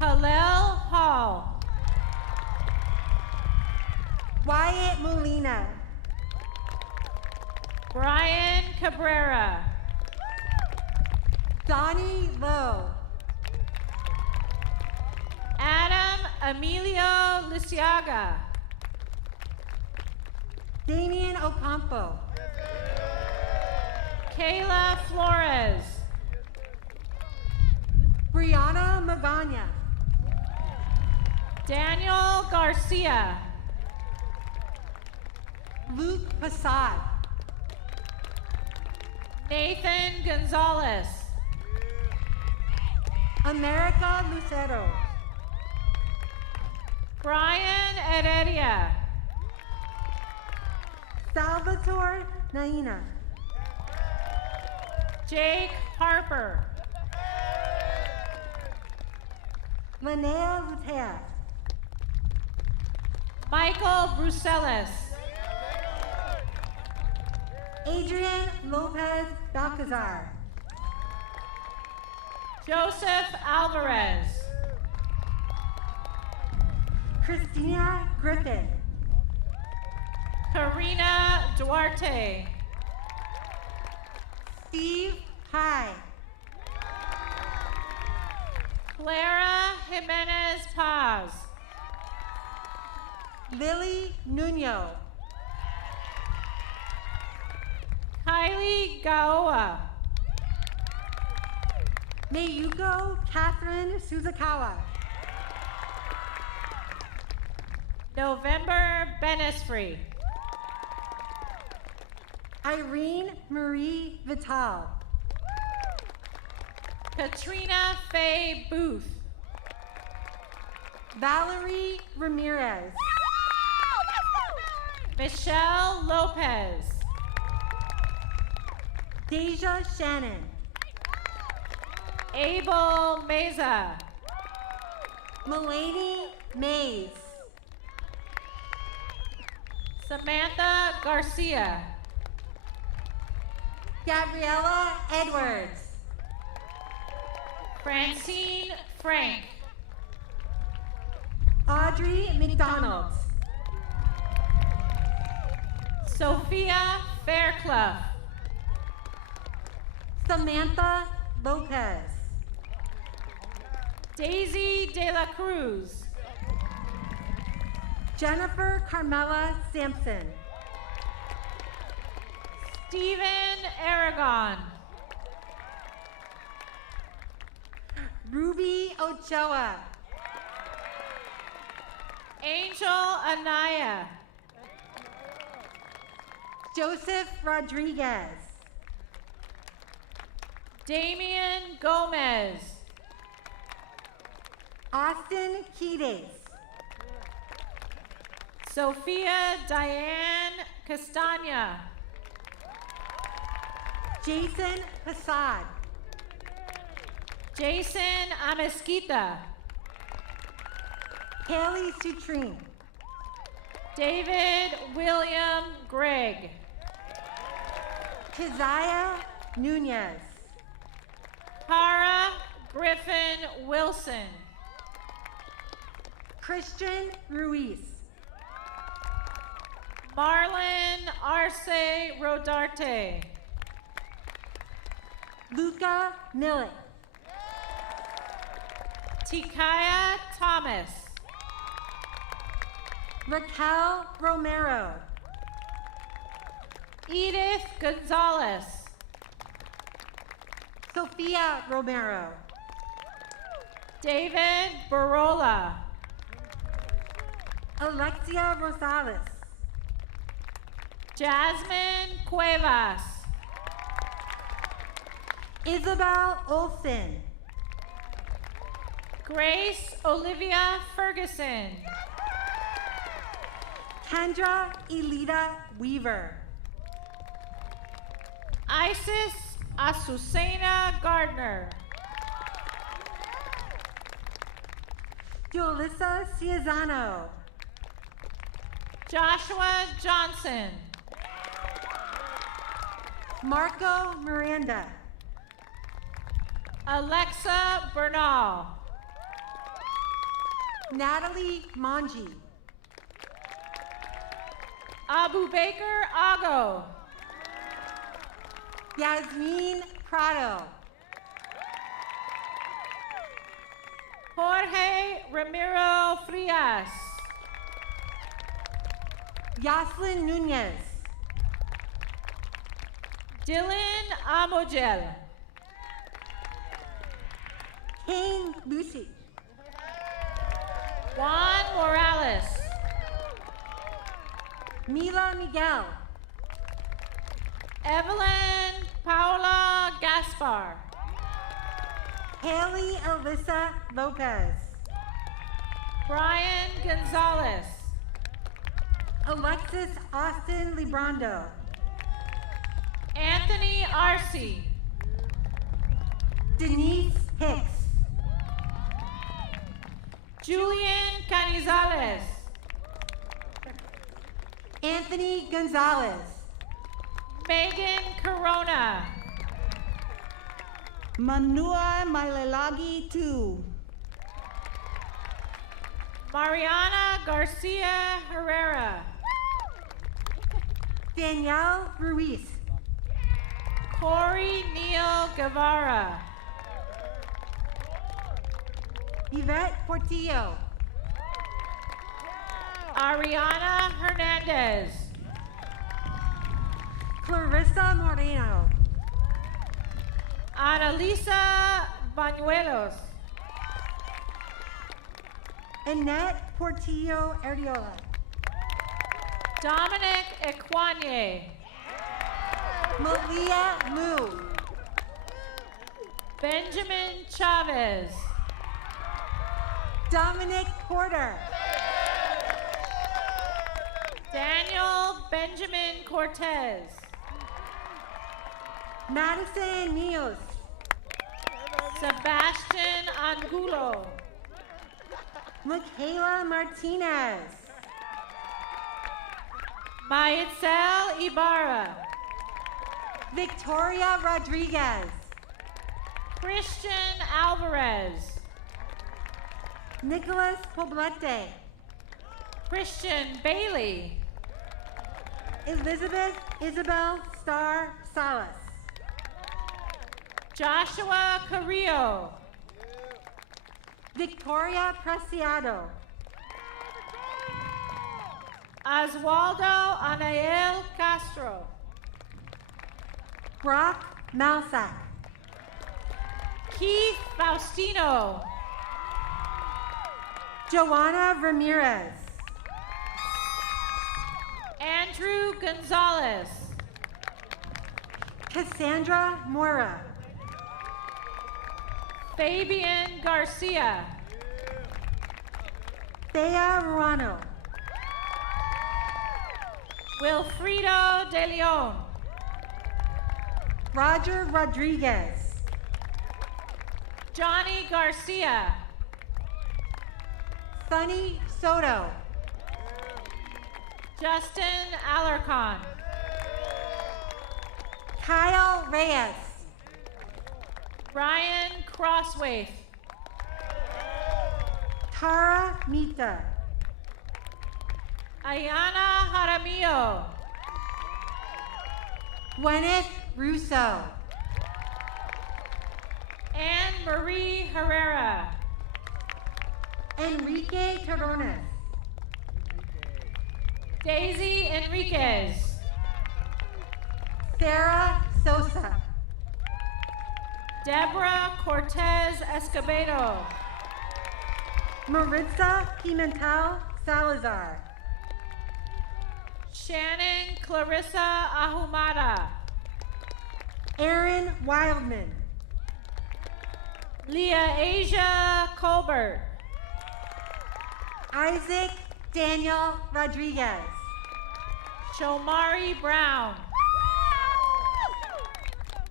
Hallel Hall. Wyatt Molina. Brian Cabrera. Donnie Lowe. Adam Emilio Lisiaga. Damian Ocampo. Kayla Flores. Brianna Magana. Daniel Garcia. Luke Passad. Nathan Gonzalez. America Lucero. Brian Heredia. Salvatore Naina. Jake Harper. Linnea Lutea. Michael Bruselas. Adrian Lopez Balcazar. Joseph Alvarez. Christina Griffin. Karina Duarte. Steve High. Clara Jimenez Paz. Lily Nuno. Kylie Gaoa. Mayuko Catherine Suzukawa. November Benesfree. Irene Marie Vital. Katrina Faye Booth. Valerie Ramirez. Michelle Lopez. Deja Shannon. Abel Meza. Mulaney Mays. Samantha Garcia. Gabriella Edwards. Francine Frank. Audrey McDonald. Sophia Fairclough. Samantha Lopez. Daisy De La Cruz. Jennifer Carmela Sampson. Stephen Aragon. Ruby Ochoa. Angel Anaya. Joseph Rodriguez. Damian Gomez. Austin Kides. Sophia Diane Castagna. Jason Passad. Jason Amesquita. Haley Sutrine. David William Gregg. Keziah Nunez. Cara Griffin Wilson. Christian Ruiz. Marlon Arce Rodarte. Luca Millet. Tikaya Thomas. Raquel Romero. Edith Gonzalez. Sofia Romero. David Barola. Alexia Rosales. Jasmine Cuevas. Isabel Olsen. Grace Olivia Ferguson. Kendra Elida Weaver. Isis Azucena Gardner. Julissa Ciazano. Joshua Johnson. Marco Miranda. Alexa Bernal. Natalie Manji. Abu Baker Ago. Yasmin Prado. Jorge Ramiro Frias. Yaslin Nunez. Dylan Amogel. Kane Lucy. Juan Morales. Mila Miguel. Evelyn Paula Gaspar. Haley Alyssa Lopez. Brian Gonzalez. Alexis Austin Librando. Anthony Arce. Denise Hicks. Julian Canizales. Anthony Gonzalez. Megan Corona. Manua Mailelagi 2. Mariana Garcia Herrera. Danielle Ruiz. Corey Neal Guevara. Yvette Portillo. Ariana Hernandez. Clarissa Moreno. Annalisa Bañuelos. Annette Portillo Erdiola. Dominic Equanye. Malia Mu. Benjamin Chavez. Dominic Porter. Daniel Benjamin Cortez. Madison Nios. Sebastian Angulo. Michaela Martinez. Maitzel Ibarra. Victoria Rodriguez. Christian Alvarez. Nicholas Poblete. Christian Bailey. Elizabeth Isabel Starr Salas. Joshua Carrillo. Victoria Preciado. Oswaldo Anael Castro. Brock Malsack. Keith Faustino. Joanna Ramirez. Andrew Gonzalez. Cassandra Mora. Fabian Garcia. Thea Ruano. Wilfredo De Leon. Roger Rodriguez. Johnny Garcia. Sunny Soto. Justin Alarcon. Kyle Reyes. Brian Crosswaith. Tara Mita. Ayana Jaramillo. Gwyneth Russo. Anne Marie Herrera. Enrique Terrones. Daisy Enriquez. Sarah Sosa. Deborah Cortez Escobedo. Maritza Pimentel Salazar. Shannon Clarissa Ahumada. Aaron Wildman. Leah Asia Colbert. Isaac Daniel Rodriguez. Shomari Brown.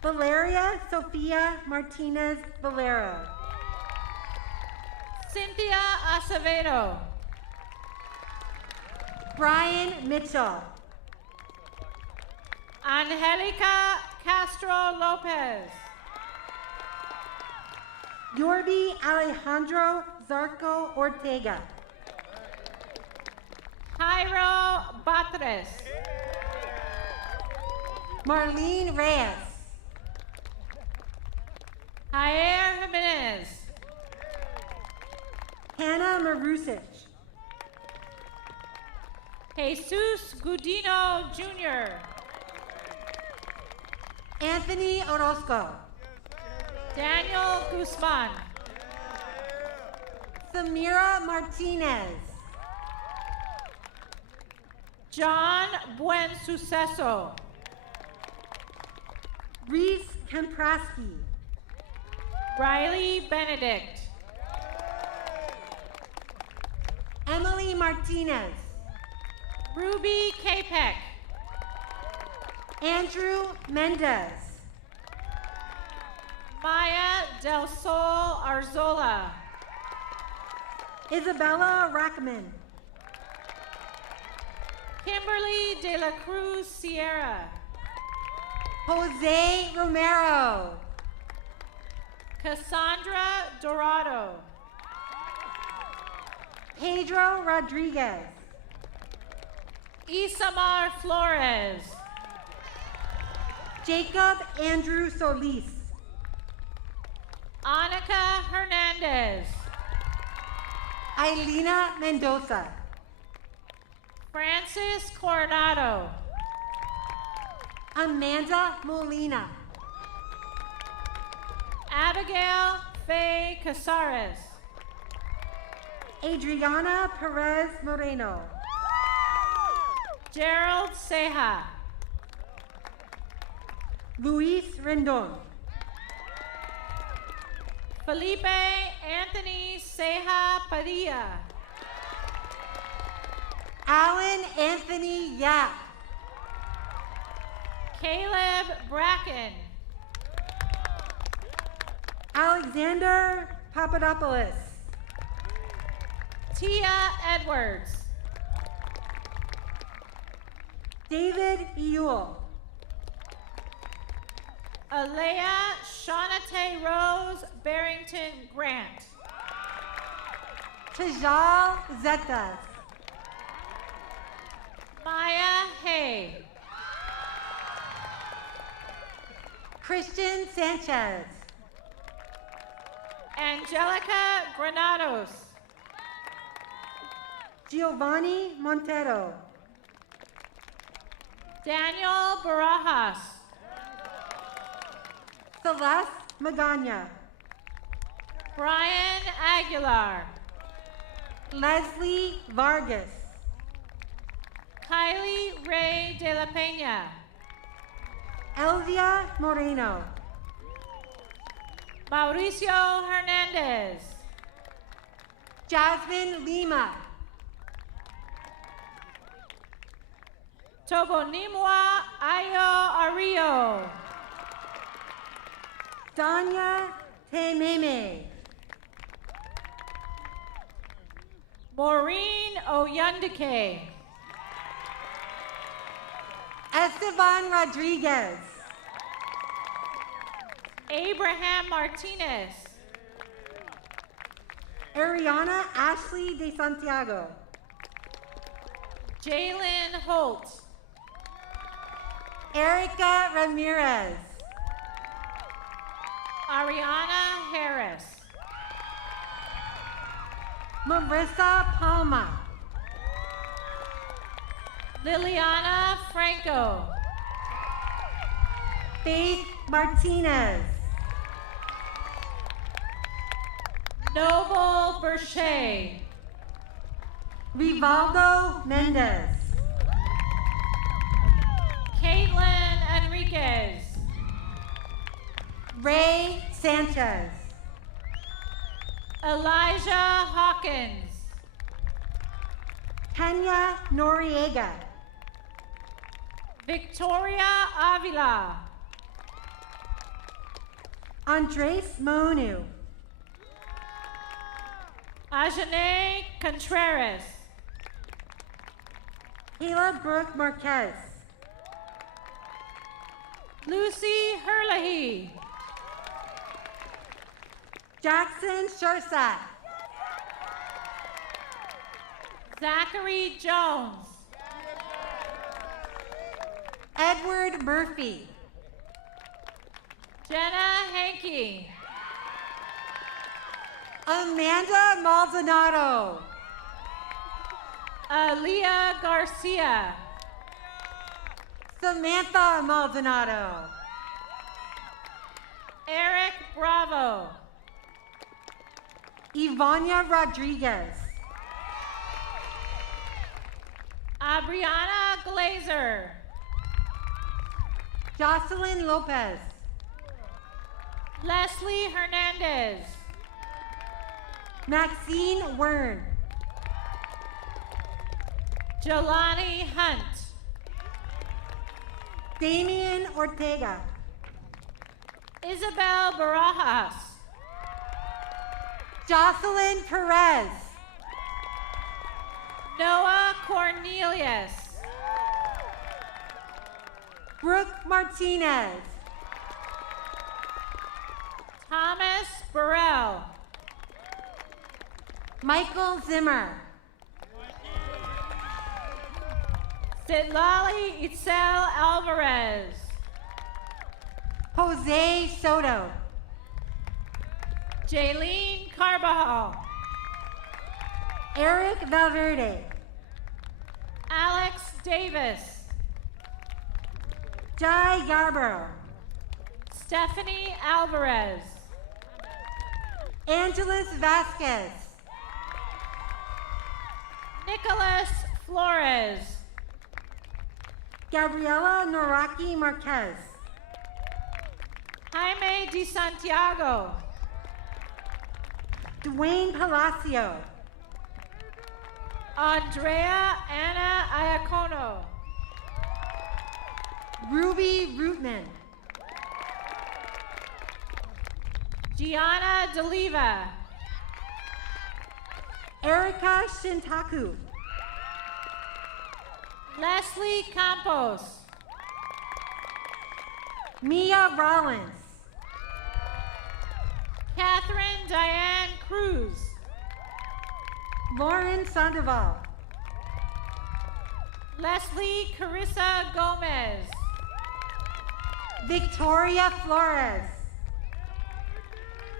Valeria Sofia Martinez Valero. Cynthia Acevedo. Brian Mitchell. Angelica Castro Lopez. Yorbi Alejandro Zarco Ortega. Jairo Batres. Marlene Reyes. Jair Jimenez. Hannah Marusic. Jesus Gudino Jr. Anthony Orozco. Daniel Guzman. Samira Martinez. John Buen Suceso. Reese Kempraski. Riley Benedict. Emily Martinez. Ruby Capek. Andrew Mendez. Maya Del Sol Arzola. Isabella Rackman. Kimberly De La Cruz Sierra. Jose Romero. Cassandra Dorado. Pedro Rodriguez. Isamar Flores. Jacob Andrew Solis. Annika Hernandez. Ailina Mendoza. Francis Coronado. Amanda Molina. Abigail Faye Casares. Adriana Perez Moreno. Gerald Ceja. Luis Rendon. Felipe Anthony Ceja Padilla. Alan Anthony Yap. Caleb Bracken. Alexander Papadopoulos. Tia Edwards. David Ewell. Alea Shawnate Rose Barrington Grant. Tajal Zetas. Maya Hay. Christian Sanchez. Angelica Granados. Giovanni Montero. Daniel Barajas. Celeste Magana. Brian Aguilar. Leslie Vargas. Kylie Ray De La Peña. Elvia Moreno. Mauricio Hernandez. Jasmine Lima. Tobonimwa Ayo Ario. Danya Tememe. Maureen Oyundike. Esteban Rodriguez. Abraham Martinez. Ariana Ashley de Santiago. Jalen Holt. Erica Ramirez. Ariana Harris. Marissa Palma. Liliana Franco. Faith Martinez. Noble Berchet. Rivaldo Mendez. Caitlin Enriquez. Ray Sanchez. Elijah Hawkins. Kenya Noriega. Victoria Avila. Andres Monu. Ajane Contreras. Kayla Brooke Marquez. Lucy Hurley. Jackson Shersack. Zachary Jones. Edward Murphy. Jenna Hankey. Amanda Maldonado. Aaliyah Garcia. Samantha Maldonado. Eric Bravo. Ivania Rodriguez. Abriana Glazer. Jocelyn Lopez. Leslie Hernandez. Maxine Wern. Jelani Hunt. Damian Ortega. Isabel Barajas. Jocelyn Perez. Noah Cornelius. Brooke Martinez. Thomas Burrell. Michael Zimmer. Sitlali Itzel Alvarez. Jose Soto. Jaylene Carbajal. Eric Valverde. Alex Davis. Jai Garber. Stephanie Alvarez. Angeles Vasquez. Nicholas Flores. Gabriela Noraki Marquez. Jaime Di Santiago. Dwayne Palacio. Andrea Anna Iacono. Ruby Rootman. Gianna D'Oliva. Erica Shintaku. Leslie Campos. Mia Rollins. Catherine Diane Cruz. Lauren Sandoval. Leslie Carissa Gomez. Victoria Flores.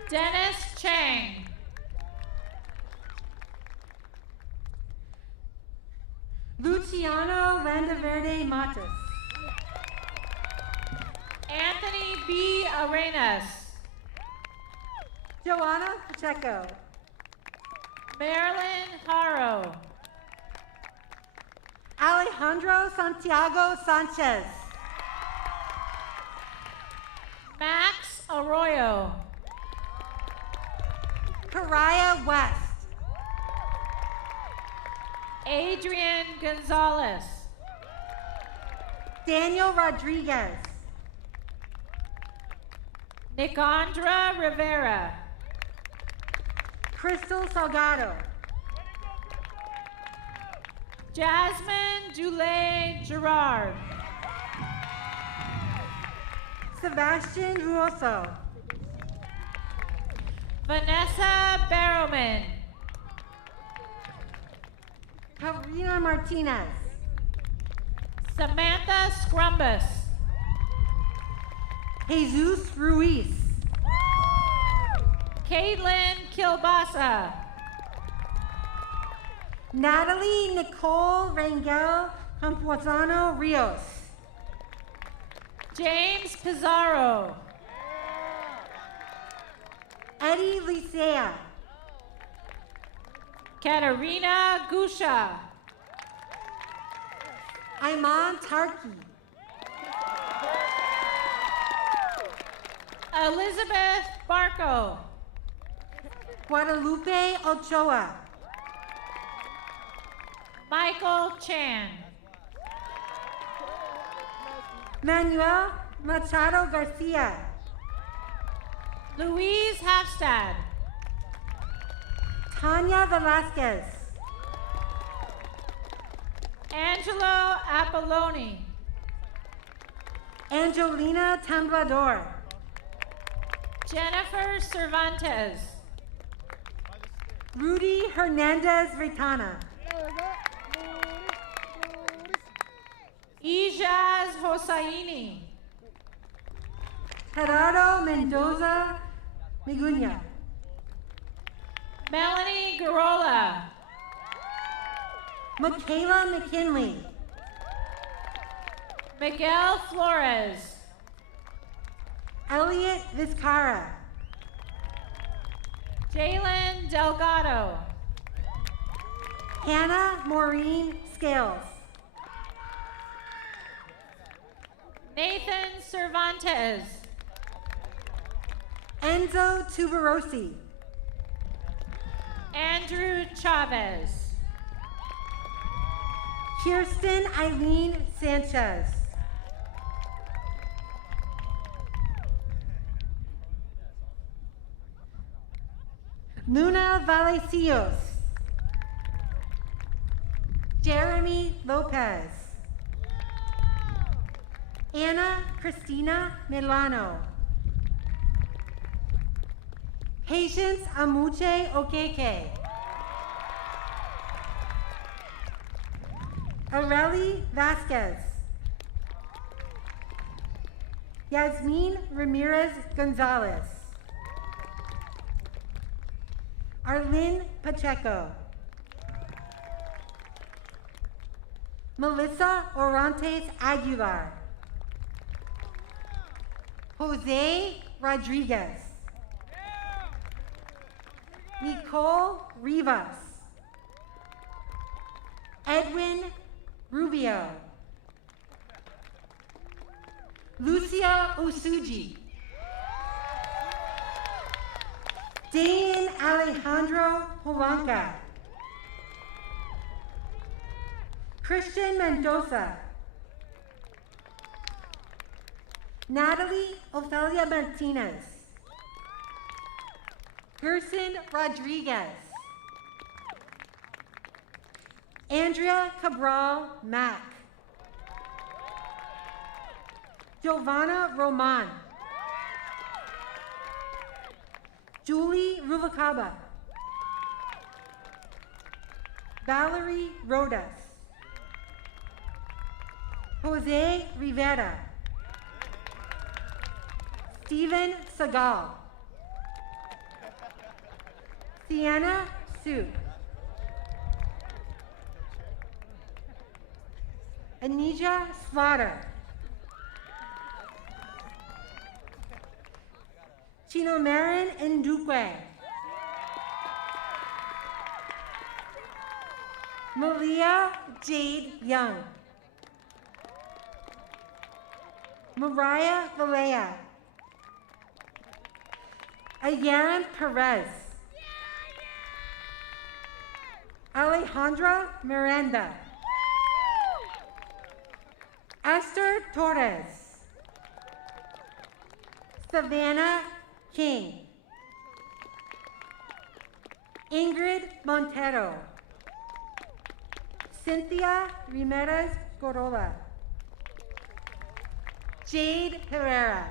Dennis Chang. Luciano Landaverde Matos. Anthony B. Arenas. Joanna Pacheco. Marilyn Haro. Alejandro Santiago Sanchez. Max Arroyo. Pariah West. Adrian Gonzalez. Daniel Rodriguez. Nicandra Rivera. Crystal Salgado. Jasmine Dulé Gerard. Sebastian Ruoso. Vanessa Barrowman. Karina Martinez. Samantha Scrumbus. Jesus Ruiz. Caitlin Kilbasa. Natalie Nicole Rangel Camposano Rios. James Pizarro. Eddie Licea. Katerina Gusha. Iman Tarki. Elizabeth Barco. Guadalupe Ochoa. Michael Chan. Manuel Machado Garcia. Louise Hafstad. Tanya Velasquez. Angelo Apolloni. Angelina Tamblador. Jennifer Cervantes. Rudy Hernandez Retana. Ijaz Hosseini. Gerardo Mendoza Migunya. Melanie Garola. Michaela McKinley. Miguel Flores. Elliot Vizcarra. Jalen Delgado. Hannah Maureen Scales. Nathan Cervantes. Enzo Tuberosi. Andrew Chavez. Kirsten Eileen Sanchez. Luna Vallecillos. Jeremy Lopez. Anna Cristina Milano. Patience Amuche Okeke. Areli Vasquez. Yasmin Ramirez Gonzalez. Arlene Pacheco. Melissa Orantes Aguilar. Jose Rodriguez. Nicole Rivas. Edwin Rubio. Lucia Usuji. Dane Alejandro Polanca. Christian Mendoza. Natalie Ofelia Martinez. Gerson Rodriguez. Andrea Cabral Mack. Giovanna Roman. Julie Ruvalcaba. Valerie Rodas. Jose Rivera. Steven Segal. Sienna Su. Anija Slaughter. Chinomarin Ndukwe. Malia Jade Young. Mariah Valea. Ayaran Perez. Alejandra Miranda. Esther Torres. Savannah King. Ingrid Montero. Cynthia Ramirez Corolla. Jade Herrera.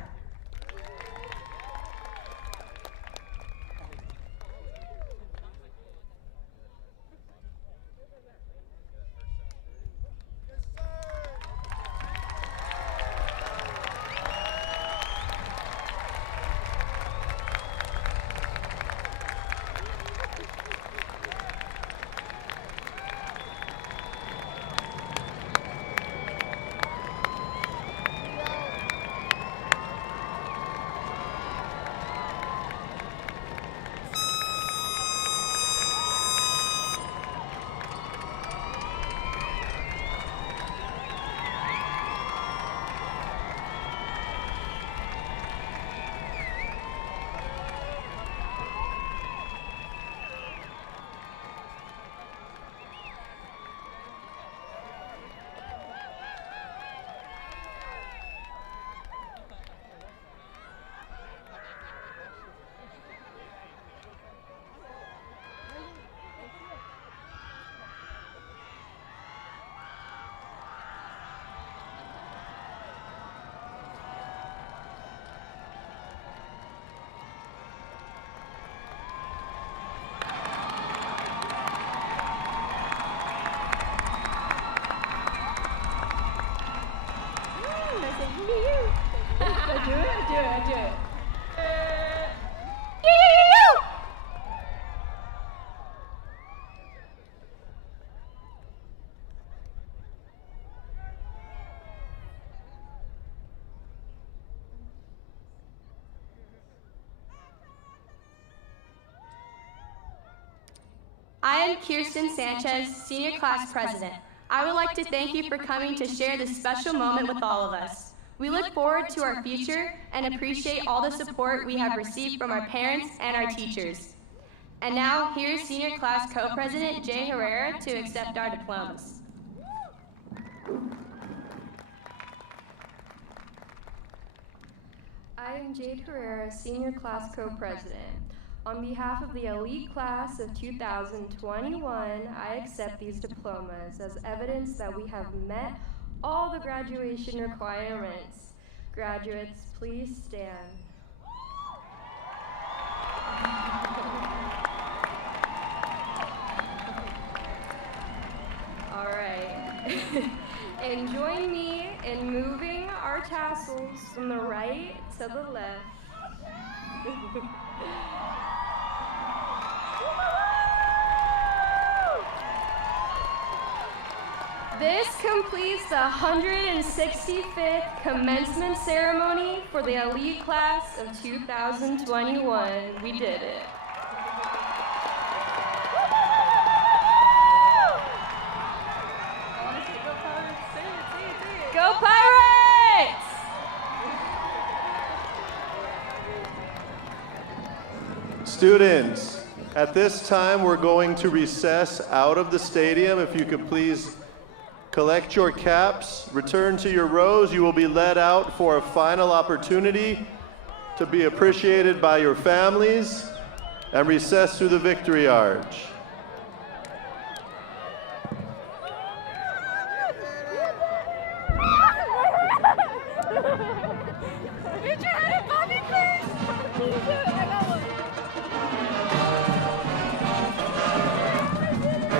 I am Kirsten Sanchez, Senior Class President. I would like to thank you for coming to share this special moment with all of us. We look forward to our future and appreciate all the support we have received from our parents and our teachers. And now, here's Senior Class Co-President Jay Herrera to accept our diplomas. I am Jade Herrera, Senior Class Co-President. On behalf of the elite class of 2021, I accept these diplomas as evidence that we have met all the graduation requirements. Graduates, please stand. All right. And join me in moving our tassels from the right to the left. This completes the 165th commencement ceremony for the elite class of 2021. We did it. Go Pirates! Students, at this time we're going to recess out of the stadium. If you could please collect your caps, return to your rows. You will be led out for a final opportunity to be appreciated by your families and recess through the Victory Arch.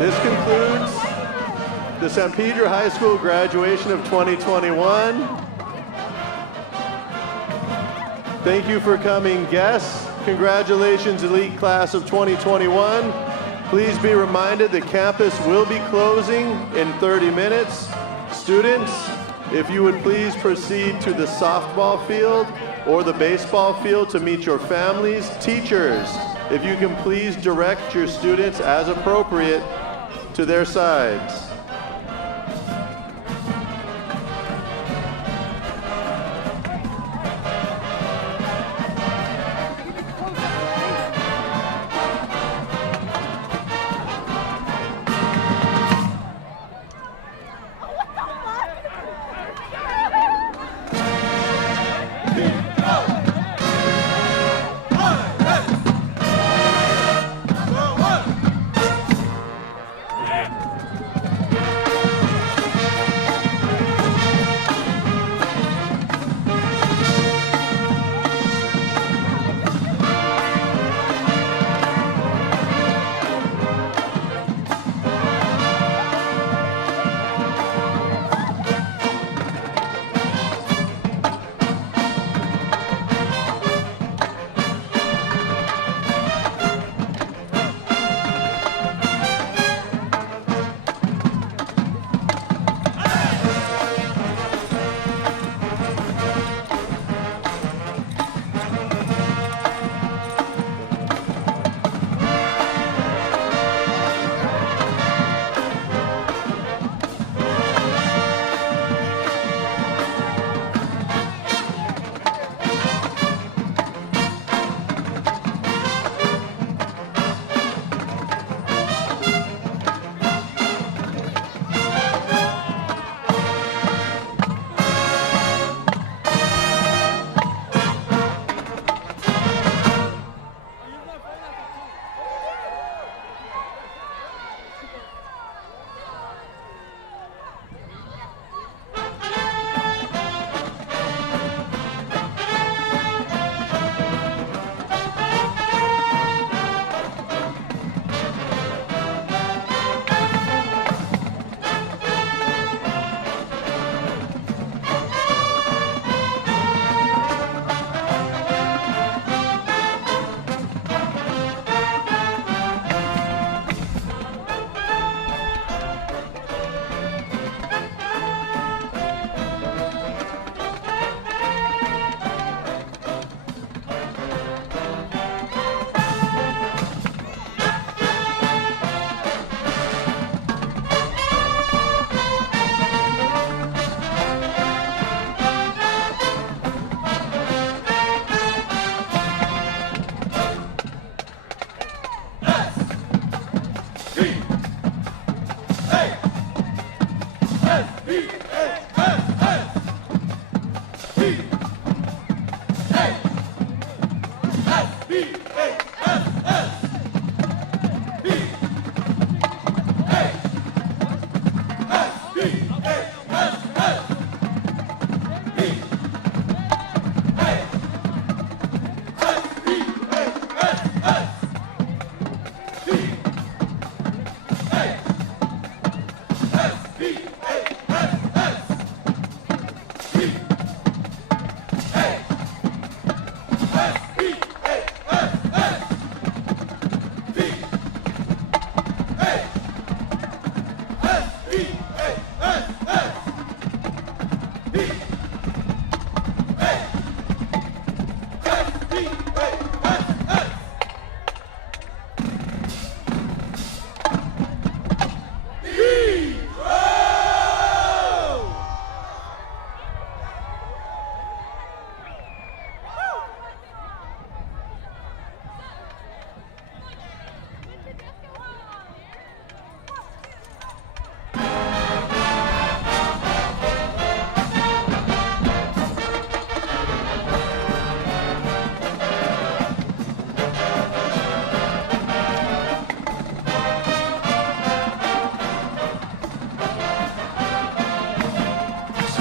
This concludes the San Pedro High School graduation of 2021. Thank you for coming, guests. Congratulations, elite class of 2021. Please be reminded the campus will be closing in 30 minutes. Students, if you would please proceed to the softball field or the baseball field to meet your families. Teachers, if you can please direct your students as appropriate to their sides.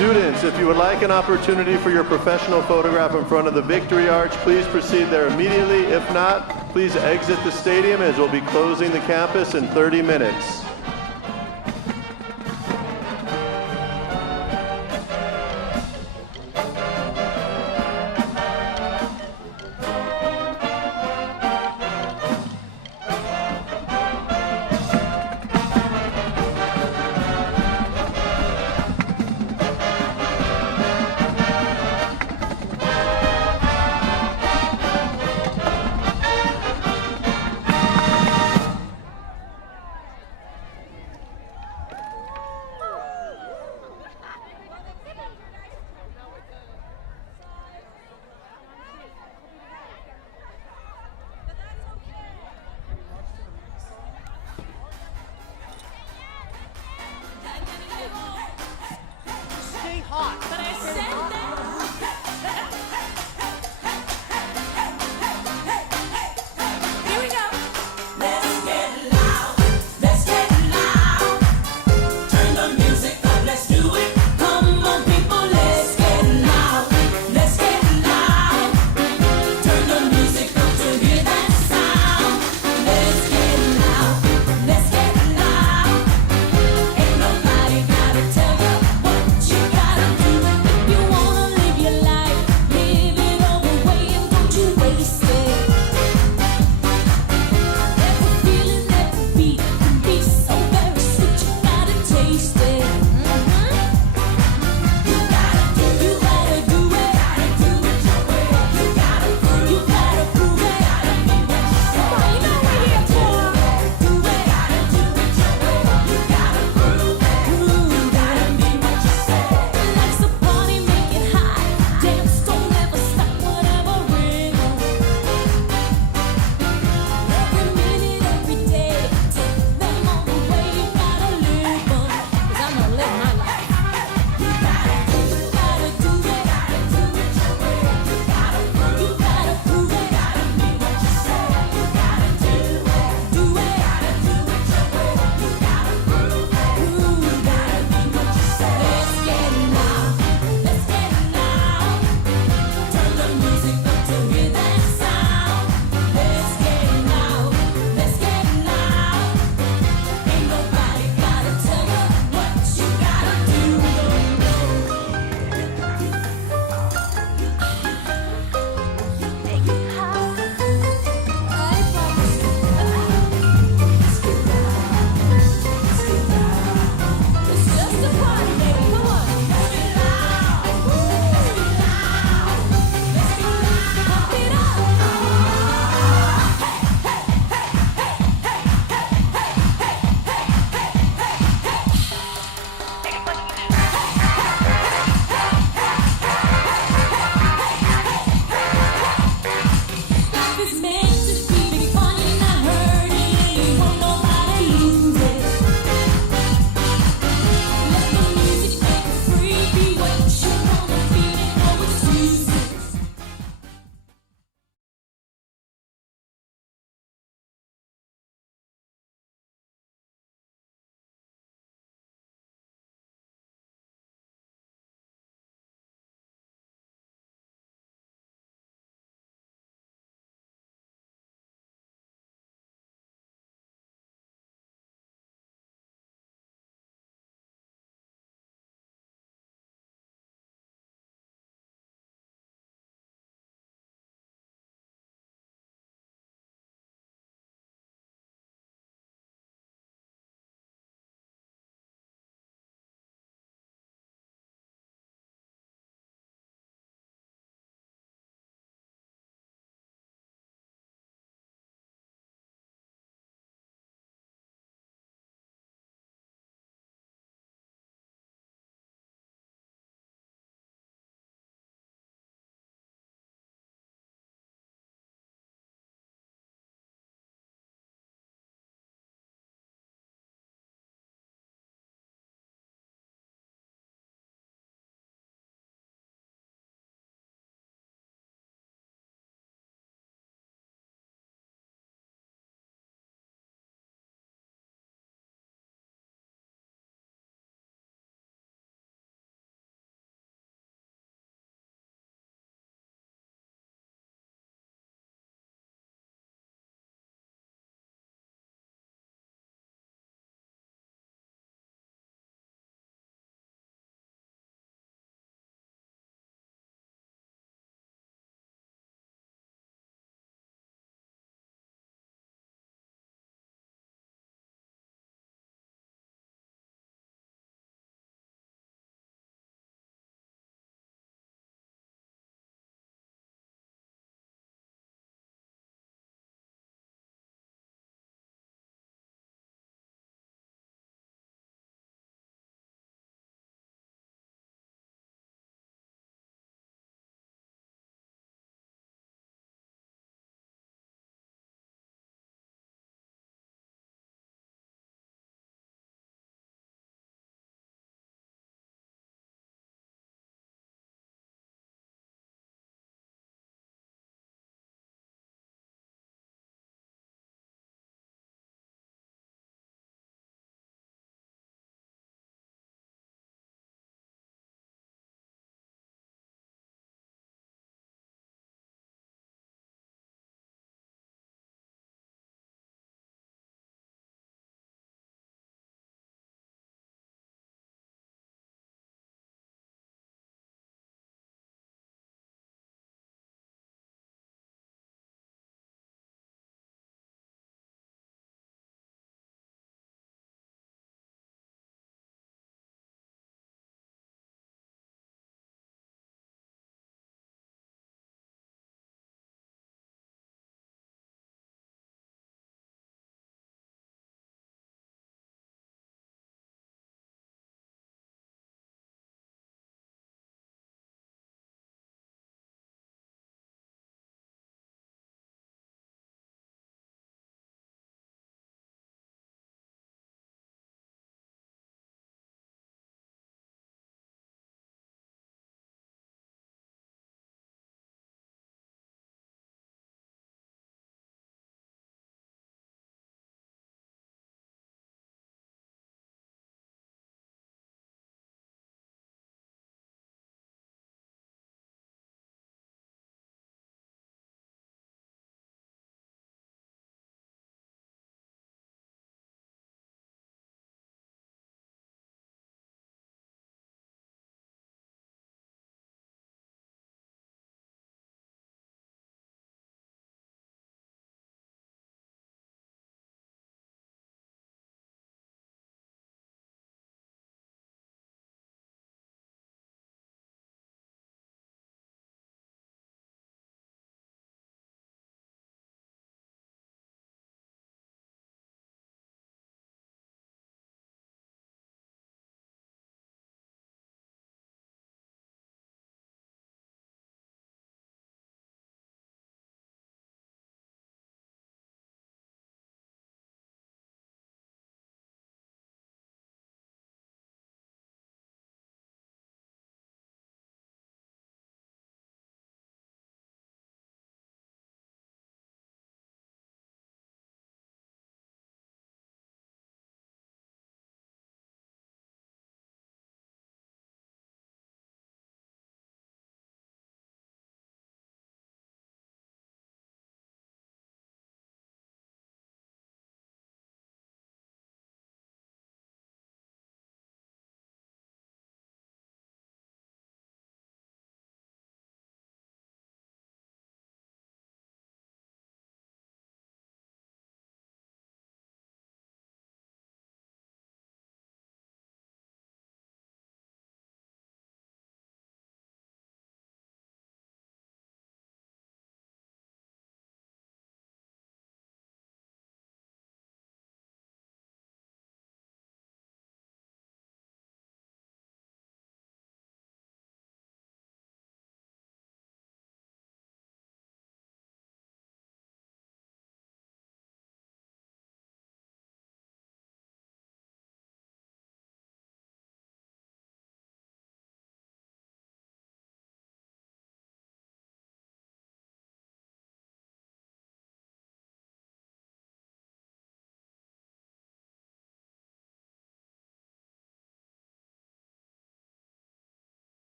Students, if you would like an opportunity for your professional photograph in front of the Victory Arch, please proceed there immediately. If not, please exit the stadium as we'll be closing the campus in 30 minutes.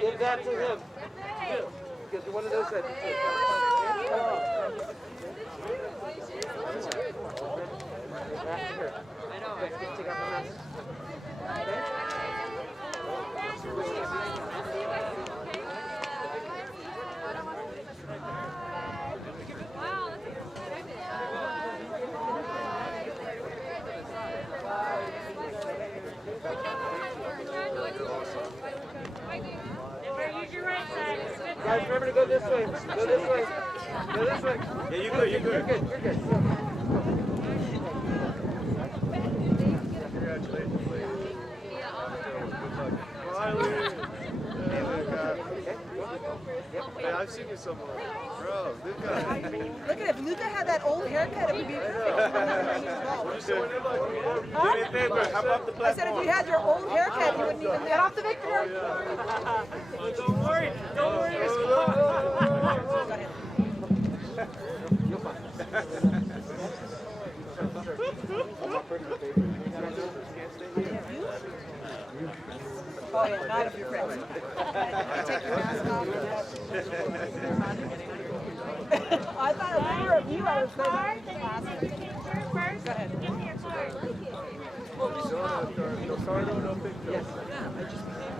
Give that to him. Get one of those. I know. Take off the mask. Guys, remember to go this way. Go this way. Go this way. Yeah, you're good. You're good. You're good. You're good. Congratulations, ladies. Riley. Hey, Luca. Hey, I've seen you somewhere. Bro, Luca. Look at it. Luca had that old haircut. It would be I said if you had your old haircut, you wouldn't even get off the Victor. Don't worry. Don't worry. You're fine. Oh yeah, not if you're friends. Take your mask off. I thought if you were a view, I was going to first. Go ahead. Give me your card. Yes.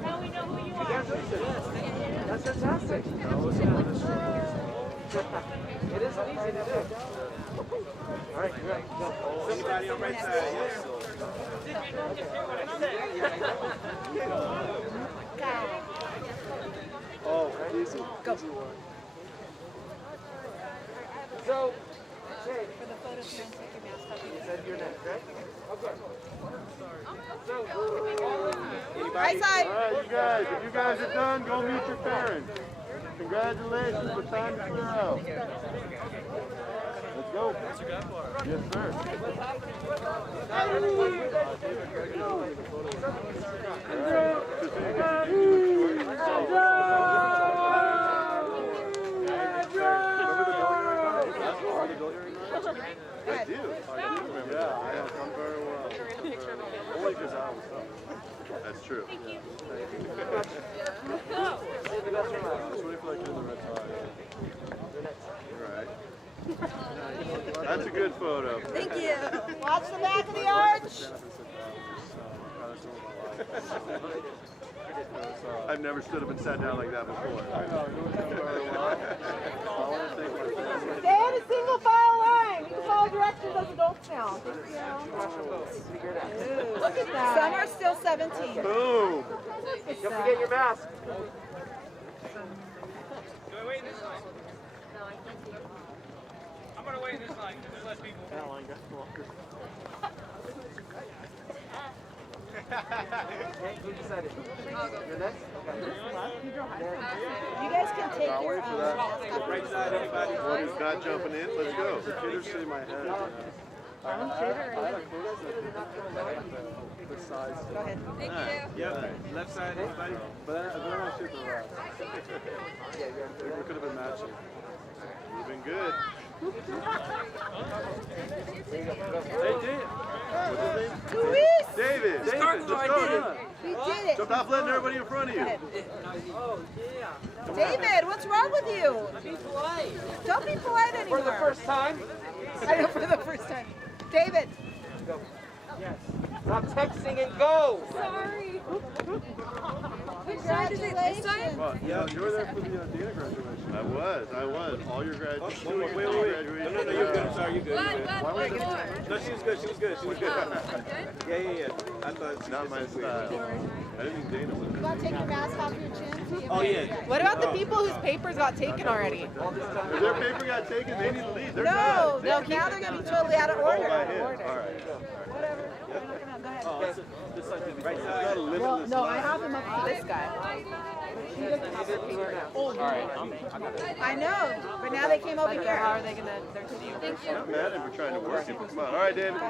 Now we know who you are. Congratulations. That's fantastic. It isn't easy to do. All right, you're right. Go. Anybody on right side? Yes. Oh, easy. Go. So, Jay, for the photo, can I take your mask off? You said you're next, right? Okay. So, right side. All right, you guys. If you guys are done, go meet your parents. Congratulations. The time to clear out. Let's go. Yes, sir. I do. Yeah, I have come very well. Only because I was up. That's true. Thank you. Just wait for that kid in the red tie. You're right. That's a good photo. Thank you. Watch the back of the arch. I've never stood up and sat down like that before. I know. Stay in a single file line. You can follow directions as adults now. Look at that. Some are still 17. Boom. Don't forget your mask. Do I wait in this line? No, I can't see. I'm going to wait in this line because there's less people. That line got longer. Okay, who decided? You're next? You guys can take I'll your wait for that. Right side, anybody? One who's not jumping in, let's go. The kids see my head. Go ahead. Thank you. Yep. Left side, anybody? But then I'm not super right. We could have been matching. You've been good. Hey, David. What's his name? Luis! David. David, let's go. We did it. So stop letting everybody in front of you. Oh, yeah. David, what's wrong with you? Be polite. Don't be polite anymore. For the first time? I know, for the first time. David. Go. Yes. Stop texting and go. Sorry. Congratulations. Well, yeah, you were there for the Dana graduation. I was. All your graduations. Oh, wait. No, you're good. I'm sorry, you're good. Why was it? No, she was good. Yeah. I thought It's not my style. I didn't think Dana was. You want to take your mask off your chin? Oh, yeah. What about the people whose papers got taken already? If their paper got taken, they need to leave. They're No, done. now they're going to be totally out of order. Oh, my head. All right. Whatever. Go ahead. Oh, this like right side. Gotta live in Well, this no, life. I have him up to this guy. He doesn't have a paper. All right. I know, but now they came over here. How are they going to, they're going to you? I'm not mad if we're trying to work it. Come on. All right, David.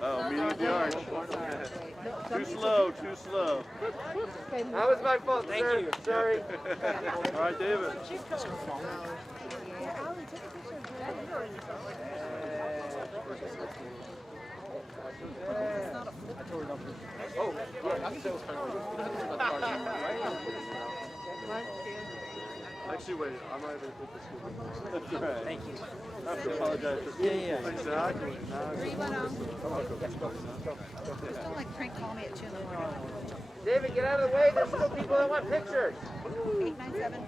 Oh, meeting at the arch. Too slow, too slow. That was my fault, Thank sir. you. Sorry. All right, David. Oh, Actually, wait. I'm not even put this school. That's right. Thank you. I have to apologize for Yeah. Exactly. Don't like prank call me at 2 in the morning. David, get out of the way. There's still people that want pictures. 897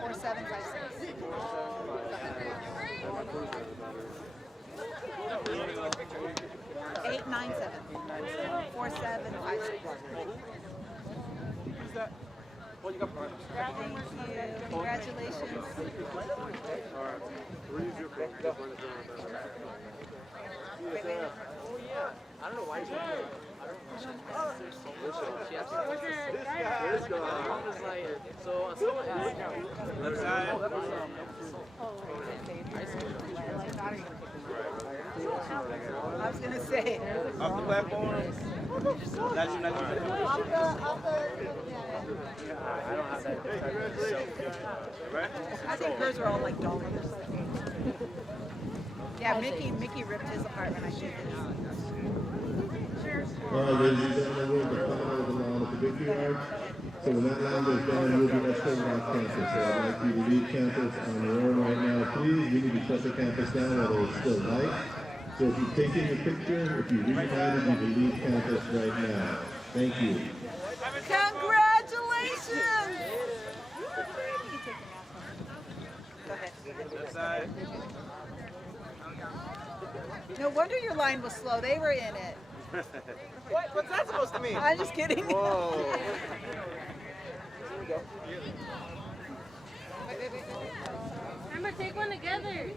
4756. 897 4756. Who's that? Well, you got part. Thank you. Congratulations. All right. Where's your phone? Wait. Oh, yeah. I don't know why he's not here. I was going to say. Off the platform. That's your next one. I don't have that. I think hers are all like dollars. Yeah, Mickey ripped his apart when I did it. All right, ladies and gentlemen, we're in the final of the lawn at the Victory Arch. So when that line goes down, you'll be escorted off campus. So I'd like you to leave campus on your own right now, please. We need to shut the campus down while it's still light. So if you've taken your picture, if you reunited, you can leave campus right now. Thank you. Congratulations! Go ahead. No wonder your line was slow. They were in it. What's that supposed to mean? I'm just kidding. Whoa. Remember, take one together.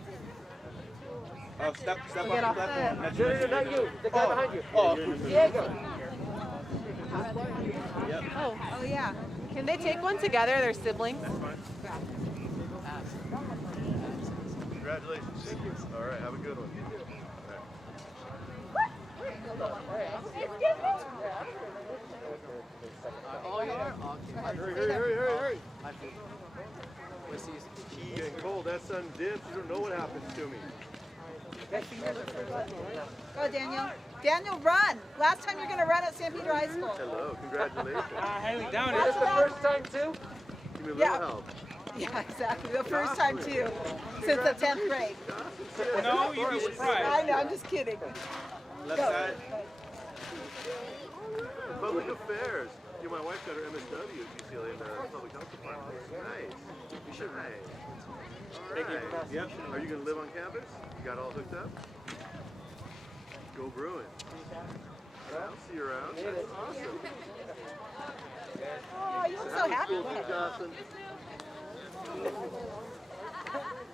Oh, step Get off the off platform. the- No, not you. The guy behind you. Oh, Diego. Yep. Oh, yeah. Can they take one together? They're siblings. Congratulations. Thank you. All right. Have a good one. Hurry. He and Cole, that sun dips. You don't know what happens to me. Go, Daniel. Daniel, run. Last time you're going to run at San Pedro High School. Hello. Congratulations. Highly down. Is this the first time too? Give me a little help. Yeah, exactly. The first time, too, since the 10th grade. No, you'd be surprised. I know, I'm just kidding. Left Go. side. Public affairs. You know, my wife got her MSW at UCLA in the public health department. Nice. You should. Nice. Thank you. Yep. Are you going to live on campus? You got all hooked up? Go Bruins. I'll see you around. That's awesome. Oh, you look so happy. Cool, Steve Johnson.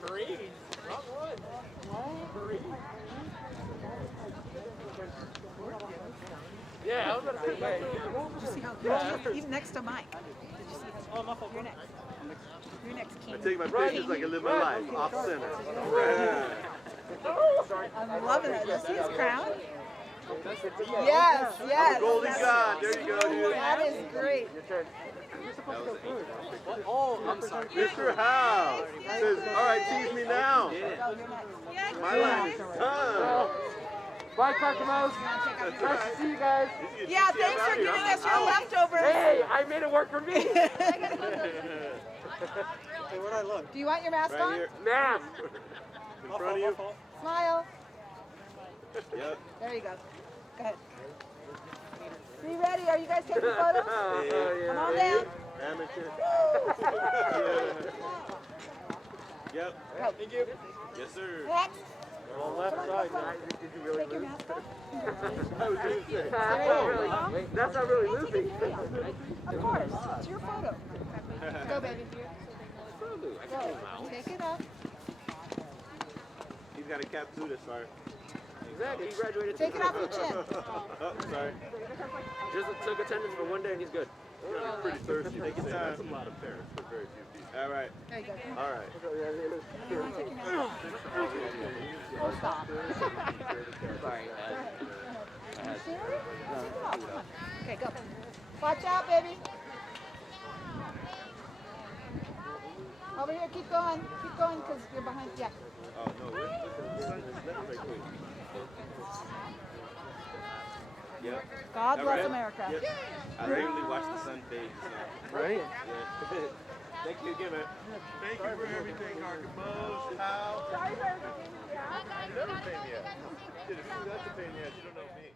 Marines. Wrong one. Yeah, I was going to say, Did you see how good he's next to Mike? Did you see how you're next? You're next, King. I take my pictures like I live my life, off center. I'm loving it. Did you see his crown? Yes. I'm a golden god. There you go, dude. That is great. Oh, I'm sorry. Mr. Howe says, all right, tease me now. My life is done. Bye, Kakamos. Nice to see you guys. Yeah, thanks for giving us your leftovers. Hey, I made it work for me. Hey, where'd I look? Do you want your mask Right on? here. Mask. In front of you? Smile. Yep. There you go. Go ahead. Be ready. Are you guys taking photos? Come on down. Amateur. Yep. Go. Thank you. Yes, sir. Next. On left side. Did you really Take your mask off. I was going to say. That's not really losing. Of course. It's your photo. Go, baby. Go. Take it up. He's got a cap too this far. Exactly, he graduated. Take it off your chin. Oh, sorry. Just took attendance for one day and he's good. I'm pretty thirsty. Take your time. That's a lot of parents for very few people. All right. There you go. All right. Oh, stop. Sorry. Okay, go. Watch out, baby. Over here, keep going, because you're behind. Yeah. Oh, no, the sun is never very quick. Yeah. God bless America. Yep. I literally watched the sun fade. So. Right? Yeah. Thank you again, man. Thank you for everything, Harkamos, Hal. Sorry for everything. You never pay me yet. You did a few, that's a pain in the ass. You don't know me.